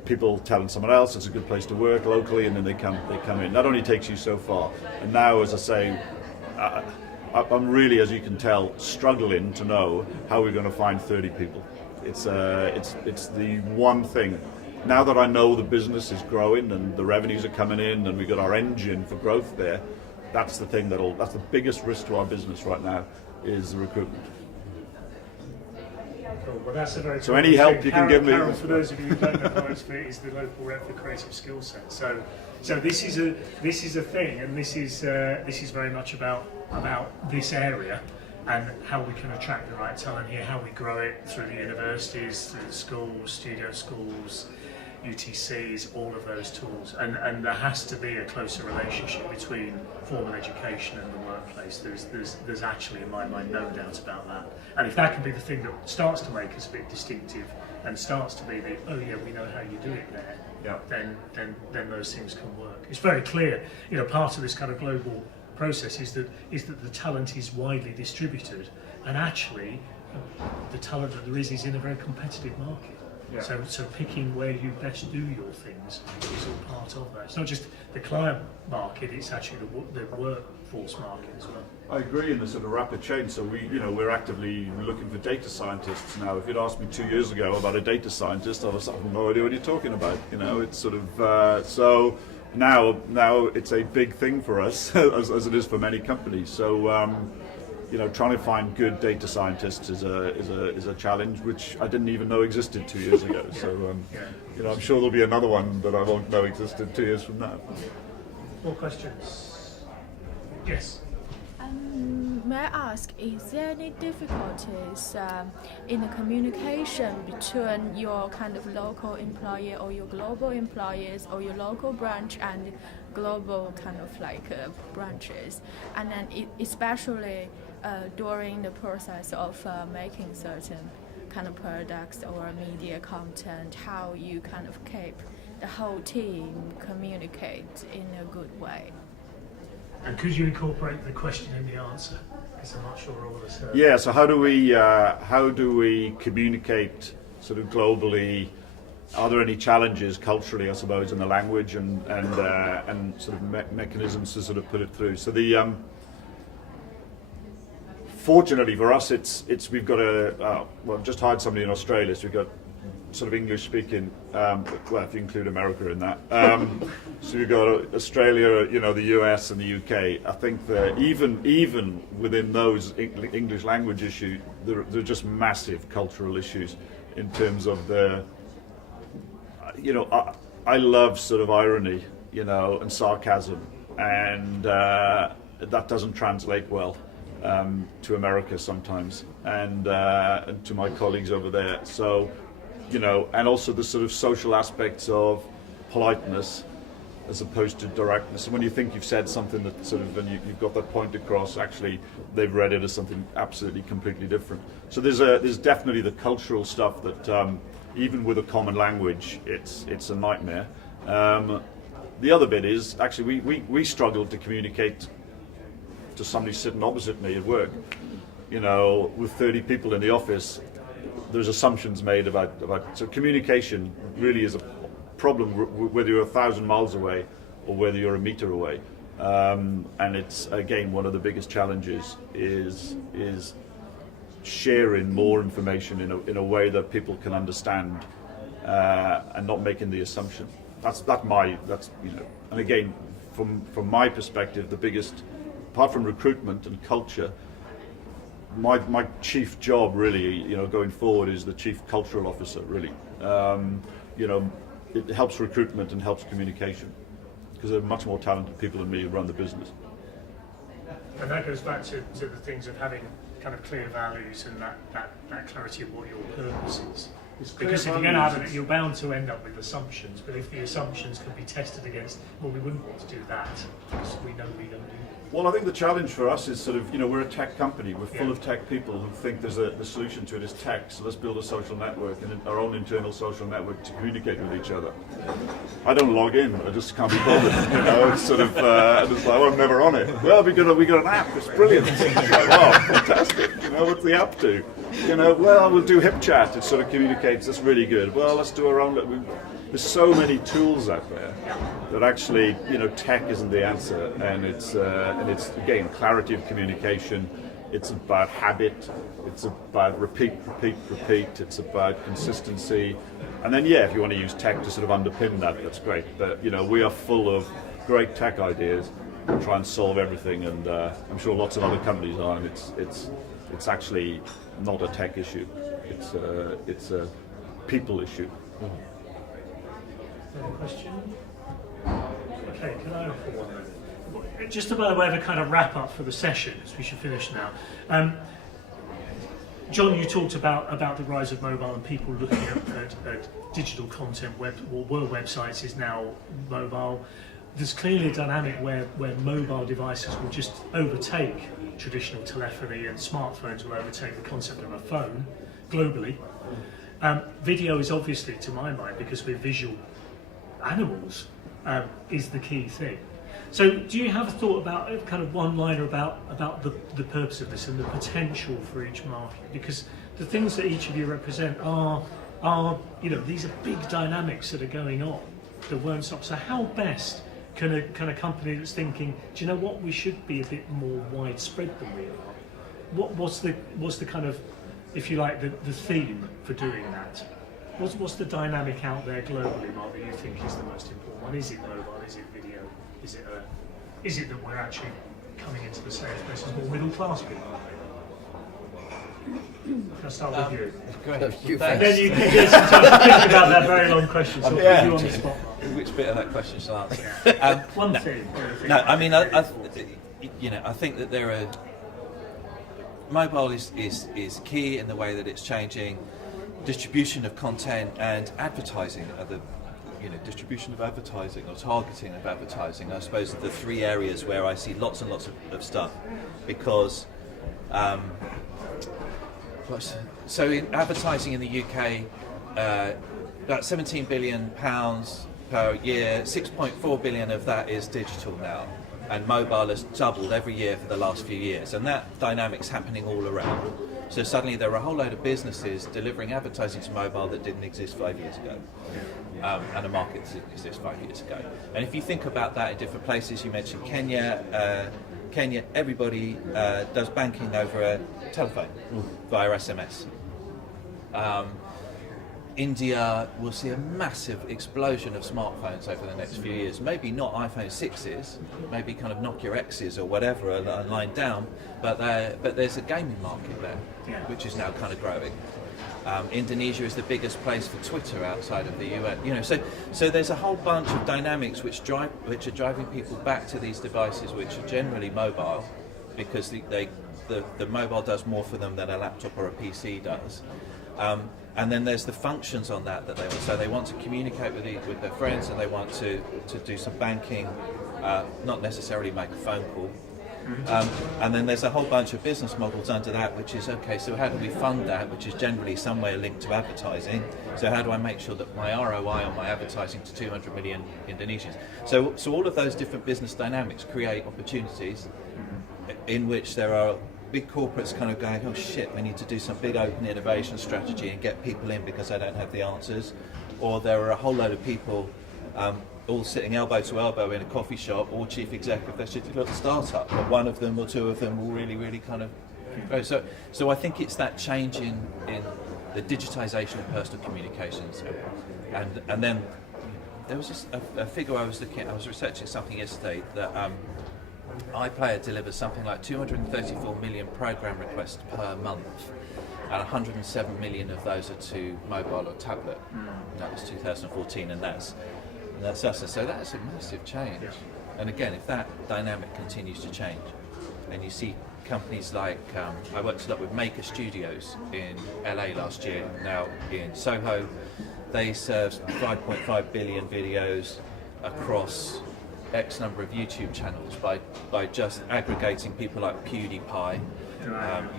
people telling someone else it's a good place to work locally, and then they come in. That only takes you so far. And now, as I say, I'm really, as you can tell, struggling to know how we're going to find 30 people. It's the one thing. Now that I know the business is growing and the revenues are coming in and we've got our engine for growth there, that's the thing that's the biggest risk to our business right now, is the recruitment. Cool. Well, that's a very So any help you can give me? Carol, for those of you who don't know, Motorsphere is the local rep for creative skill set. So this is a thing, and this is very much about this area and how we can attract the right talent here, how we grow it through the universities, through the schools, studio schools, UTCs, all of those tools, and there has to be a closer relationship between formal education and the workplace. There's actually, in my mind, no doubt about that. And if that can be the thing that starts to make us a bit distinctive and starts to be we know how you do it there, Yeah. then those things can work. It's very clear, part of this kind of global process is that the talent is widely distributed, and actually the talent that there is in a very competitive market. Yeah. So picking where you best do your things is all part of that. It's not just the client market; it's actually the workforce market as well. I agree in the sort of rapid change. So we're actively looking for data scientists now. If you'd asked me 2 years ago about a data scientist, I have no idea what you're talking about. It's sort of so now it's a big thing for us as it is for many companies. So. Trying to find good data scientists is a challenge which I didn't even know existed 2 years ago. So I'm sure there'll be another one that I won't know existed 2 years from now. More questions? Yes. May I ask, is there any difficulties in the communication between your kind of local employer or your global employers, or your local branch and global kind of branches, and then especially during the process of making certain kind of products or media content, how you kind of keep the whole team communicate in a good way? And could you incorporate the question in the answer? Because I'm not sure all of us heard. Yeah. So how do we communicate sort of globally? Are there any challenges culturally, I suppose, in the language and sort of mechanisms to sort of put it through? So fortunately for us, we've got I've just hired somebody in Australia, so we've got sort of English speaking. Well, if you include America in that, so we've got Australia, the US and the UK. I think that even within those English language issues, there are just massive cultural issues in terms of the. I love sort of irony, and sarcasm, and that doesn't translate well to America sometimes, and to my colleagues over there. So, and also the sort of social aspects of politeness as opposed to directness. And when you think you've said something that sort of, and you've got that point across, actually they've read it as something absolutely completely different. So there's definitely the cultural stuff that. Even with a common language, it's a nightmare. The other bit is actually we struggled to communicate to somebody sitting opposite me at work. With 30 people in the office, there's assumptions made about so communication really is a problem whether you're 1,000 miles away or whether you're a meter away. And it's again one of the biggest challenges is sharing more information in a way that people can understand and not making the assumption. And again, from my perspective, the biggest, apart from recruitment and culture, my chief job really, going forward is the chief cultural officer really. It helps recruitment and helps communication because there are much more talented people than me who run the business. And that goes back to the things of having kind of clear values and that clarity of what your purpose is. Because if you're going to have it, you're bound to end up with assumptions. But if the assumptions can be tested against, well, we wouldn't want to do that because we know we don't do that. Well, I think the challenge for us is sort of, we're a tech company. We're full of tech people who think the solution to it is tech. So let's build a social network and our own internal social network to communicate with each other. I don't log in. I just can't be bothered. It's sort of, and it's like, I'm never on it. Well, we got an app. It's brilliant. It's like, wow, fantastic. What's the app do? You know, well, we'll do hip chat. It sort of communicates. That's really good. Well, let's do our own. There's so many tools out there that actually, you know, tech isn't the answer, and it's again clarity of communication. It's about habit. It's about repeat. It's about consistency, and then if you want to use tech to sort of underpin that, that's great. But you know, we are full of great tech ideas and try and solve everything, and I'm sure lots of other companies are. And it's actually not a tech issue. It's a people issue. Another question? Okay, can I offer one? Just about a way of a kind of wrap up for the session, as we should finish now. John, you talked about the rise of mobile and people looking at digital content. Were websites is now mobile. There's clearly a dynamic where mobile devices will just overtake traditional telephony, and smartphones will overtake the concept of a phone globally. Video is obviously, to my mind, because we're visual animals, is the key thing. So do you have a thought about kind of one-liner about the purpose of this and the potential for each market? Because the things that each of you represent are you know, these are big dynamics that are going on that won't stop. So how best can a company that's thinking, do you know what, we should be a bit more widespread than we are? What's the kind of, if you like, the theme for doing that? What's the dynamic out there globally, Mark, that you think is the most important one? Is it mobile? Is it video? Is it that we're actually coming into the same space as more middle class people? I'll start with you. Great. Then you can get some time to think about that very long question. So I'll put you on the spot, Mark. Which bit of that question shall I answer? One thing. No, I mean, I think that there are. Mobile is key in the way that it's changing distribution of content and advertising. Distribution of advertising or targeting of advertising. I suppose are the three areas where I see lots and lots of stuff, because. So in advertising in the UK, about £17 billion per year, 6.4 billion of that is digital now, and mobile has doubled every year for the last few years, and that dynamic's happening all around. So suddenly there are a whole load of businesses delivering advertising to mobile that didn't exist 5 years ago, and a market that didn't exist 5 years ago. And if you think about that in different places, you mentioned Kenya. Kenya, everybody does banking over a telephone via SMS. India will see a massive explosion of smartphones over the next few years. Maybe not iPhone 6s, maybe kind of Nokia X's or whatever are lined down, but there's a gaming market there, which is now kind of growing. Indonesia is the biggest place for Twitter outside of the US. You know, so there's a whole bunch of dynamics which are driving people back to these devices, which are generally mobile, because the mobile does more for them than a laptop or a PC does. And then there's the functions on that they want. So they want to communicate with their friends, and they want to do some banking, not necessarily make a phone call. And then there's a whole bunch of business models under that, which is, okay, so how do we fund that, which is generally somewhere linked to advertising. So how do I make sure that my ROI on my advertising to 200 million Indonesians? So all of those different business dynamics create opportunities in which there are big corporates kind of going, oh shit, we need to do some big open innovation strategy and get people in because they don't have the answers. Or there are a whole load of people all sitting elbow to elbow in a coffee shop, or chief executive, they're a little startup, but one of them or two of them will really kind of grow. So I think it's that change in the digitization of personal communications. And then there was just a figure I was looking at. I was researching something yesterday that iPlayer delivers something like 234 million program requests per month, and 107 million of those are to mobile or tablet. That was 2014, and that's us. So that's a massive change. And again, if that dynamic continues to change, and you see companies like, I worked a lot with Maker Studios in LA last year, now in Soho. They serve 5.5 billion videos across X number of YouTube channels by just aggregating people like PewDiePie.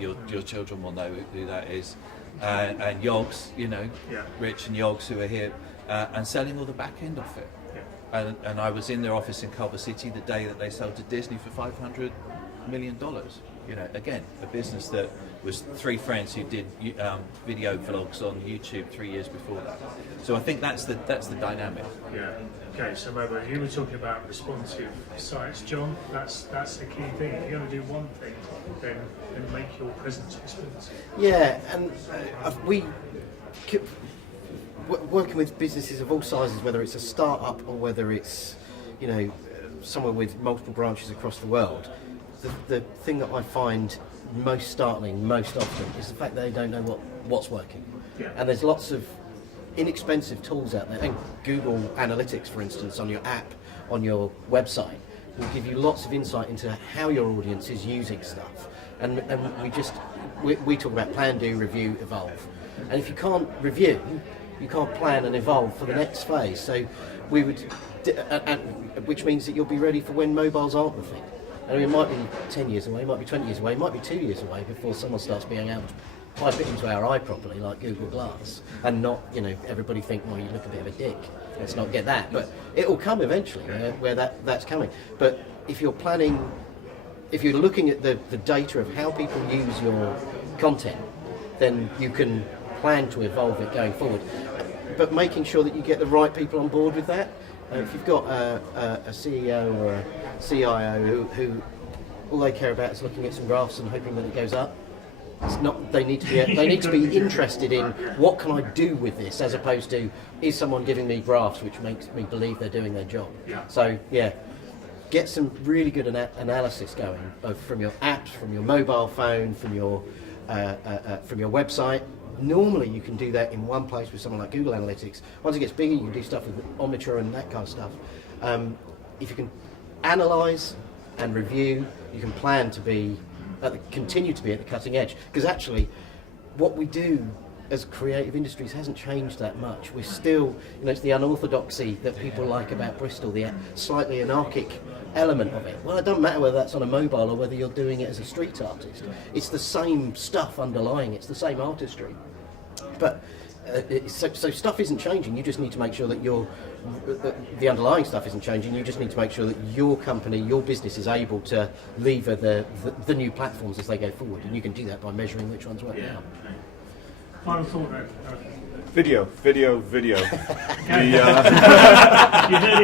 Your children will know who that is. And Yogs, Rich and Yogs, who are here, and selling all the back end of it. And I was in their office in Culver City the day that they sold to Disney for $500 million. Again, a business that was 3 friends who did video vlogs on YouTube 3 years before that. So I think that's the dynamic. Yeah. Okay, so mobile. You were talking about responsive sites, John. That's the key thing. If you're going to do one thing, then make your presence responsive. Yeah, and working with businesses of all sizes, whether it's a start-up or whether it's, you know, somewhere with multiple branches across the world, the thing that I find most startling most often is the fact that they don't know what's working. Yeah. And there's lots of inexpensive tools out there, and Google Analytics, for instance, on your app, on your website, will give you lots of insight into how your audience is using stuff. And we talk about plan, do, review, evolve. And if you can't review, you can't plan and evolve for the next phase. So we would, which means that you'll be ready for when mobiles aren't the thing. I mean, it might be 10 years away, it might be 20 years away, it might be 2 years away before someone starts being able to pipe it into our eye properly, like Google Glass, and not, you know, everybody think, well, you look a bit of a dick, let's not get that. But it will come eventually where that's coming. But if you're planning, if you're looking at the data of how people use your content, then you can plan to evolve it going forward. But making sure that you get the right people on board with that. If you've got a CEO or a CIO who all they care about is looking at some graphs and hoping that it goes up, it's not. They need to be interested in what can I do with this, as opposed to is someone giving me graphs which makes me believe they're doing their job. Yeah. So yeah, get some really good analysis going, both from your apps, from your mobile phone, from your website. Normally you can do that in one place with someone like Google Analytics. Once it gets bigger, you can do stuff with Omniture and that kind of stuff. If you can analyse and review, you can plan to be, continue to be at the cutting edge. Because actually, what we do as creative industries hasn't changed that much. We're still, you know, it's the unorthodoxy that people like about Bristol, the slightly anarchic element of it. Well, it doesn't matter whether that's on a mobile or whether you're doing it as a street artist. It's the same stuff underlying, it's the same artistry. But so stuff isn't changing. You just need to make sure that the underlying stuff isn't changing. You just need to make sure that your company, your business is able to lever the new platforms as they go forward. And you can do that by measuring which ones work out. Final thought then. Video. You heard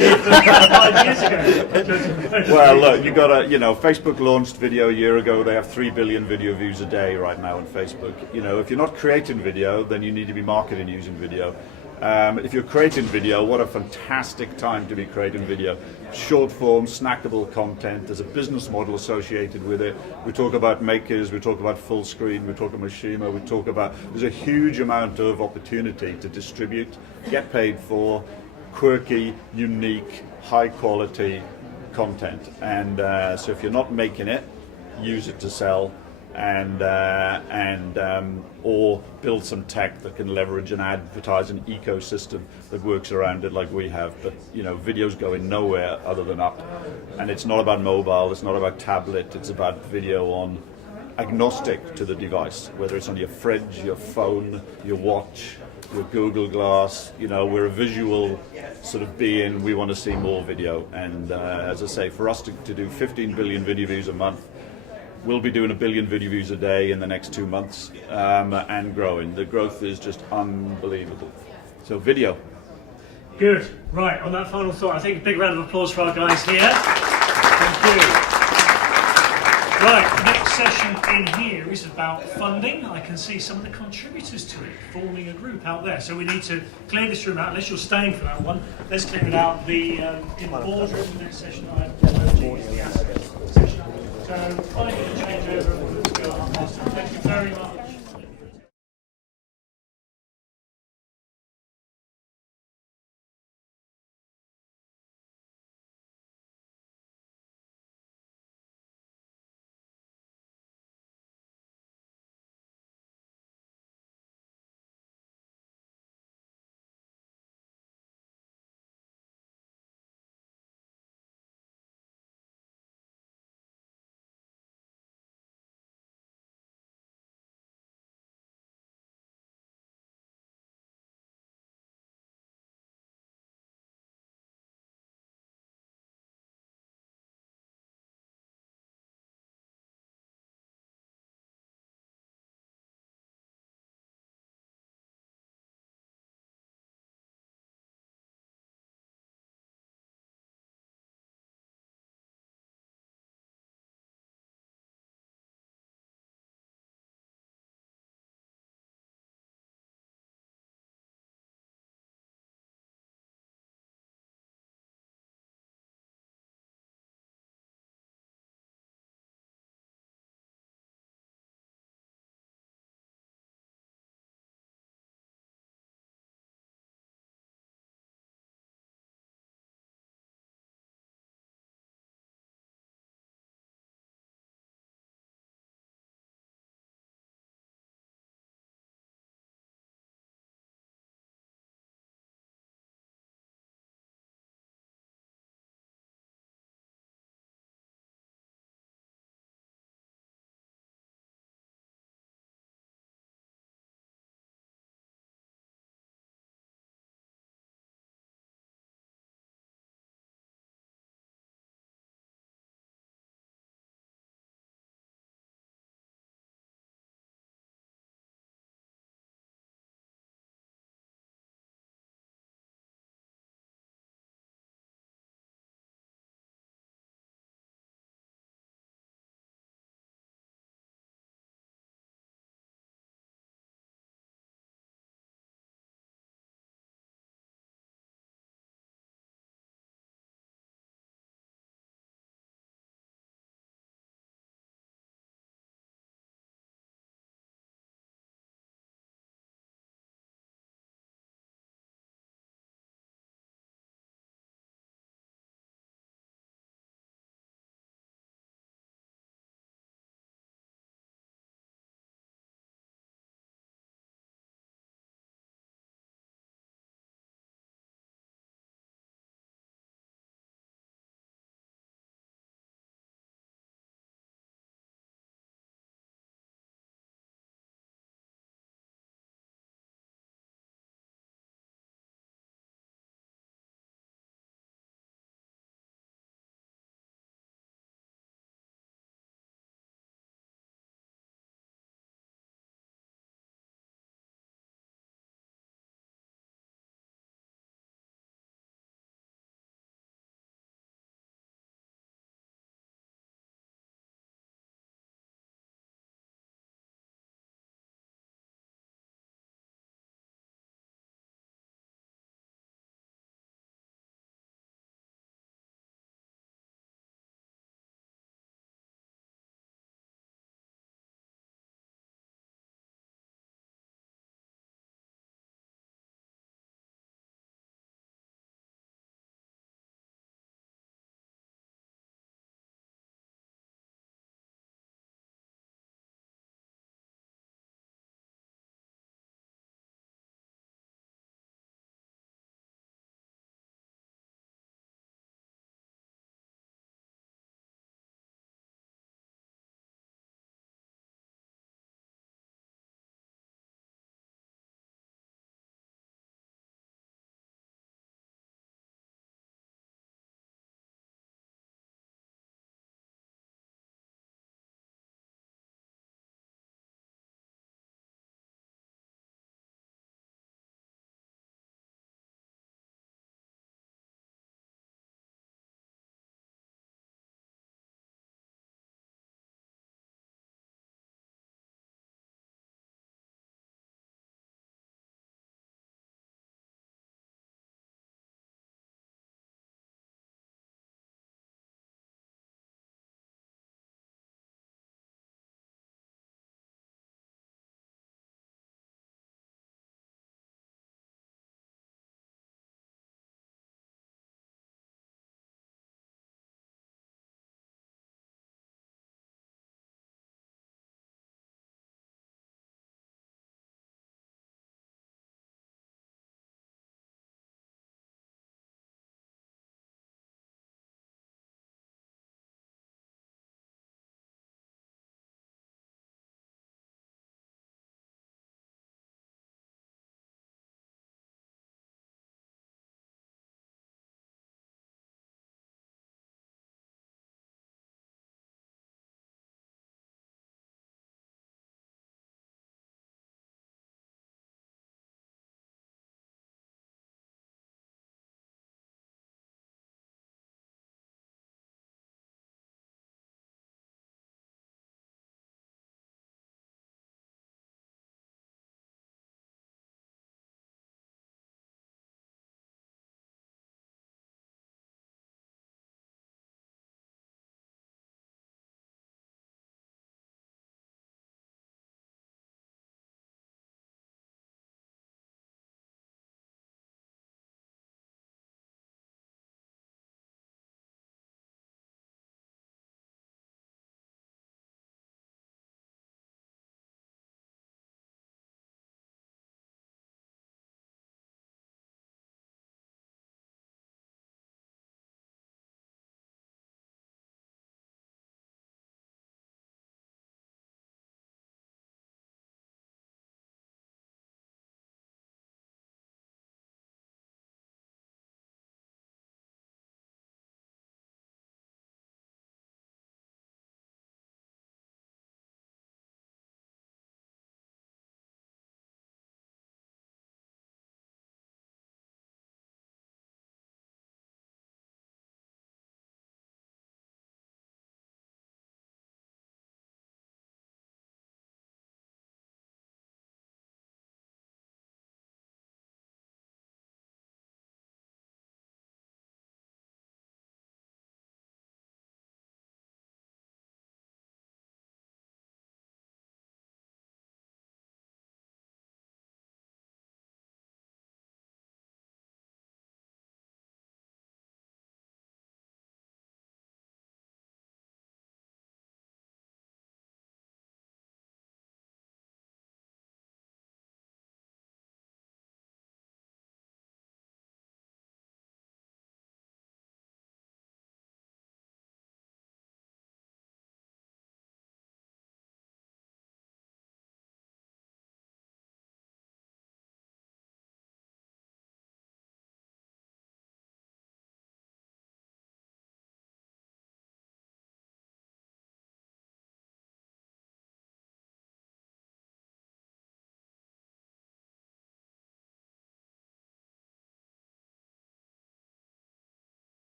it 5 years ago. Well, look, Facebook launched video a year ago. They have 3 billion video views a day right now on Facebook. You know, if you're not creating video, then you need to be marketing using video. If you're creating video, what a fantastic time to be creating video. Short form, snackable content. There's a business model associated with it. We talk about makers, we talk about full screen, we talk about Mishima, we talk about, there's a huge amount of opportunity to distribute, get paid for quirky, unique, high quality content. And so if you're not making it, use it to sell, or build some tech that can leverage and advertise an ecosystem that works around it like we have. But video's going nowhere other than up, and it's not about mobile, it's not about tablet, it's about video on agnostic to the device, whether it's on your fridge, your phone, your watch, your Google Glass. We're a visual sort of being. We want to see more video, and as I say, for us to do 15 billion video views a month, we'll be doing 1 billion video views a day in the next 2 months, and growing. The growth is just unbelievable. So video. Good. Right, on that final thought, I think a big round of applause for our guys here. Thank you. Right, next session in here is about funding. I can see some of the contributors to it forming a group out there. So we need to clear this room out, unless you're staying for that one. Let's clear it out. In the boardroom, the next session I have the asset session. So, I need to change over. Thank you very much.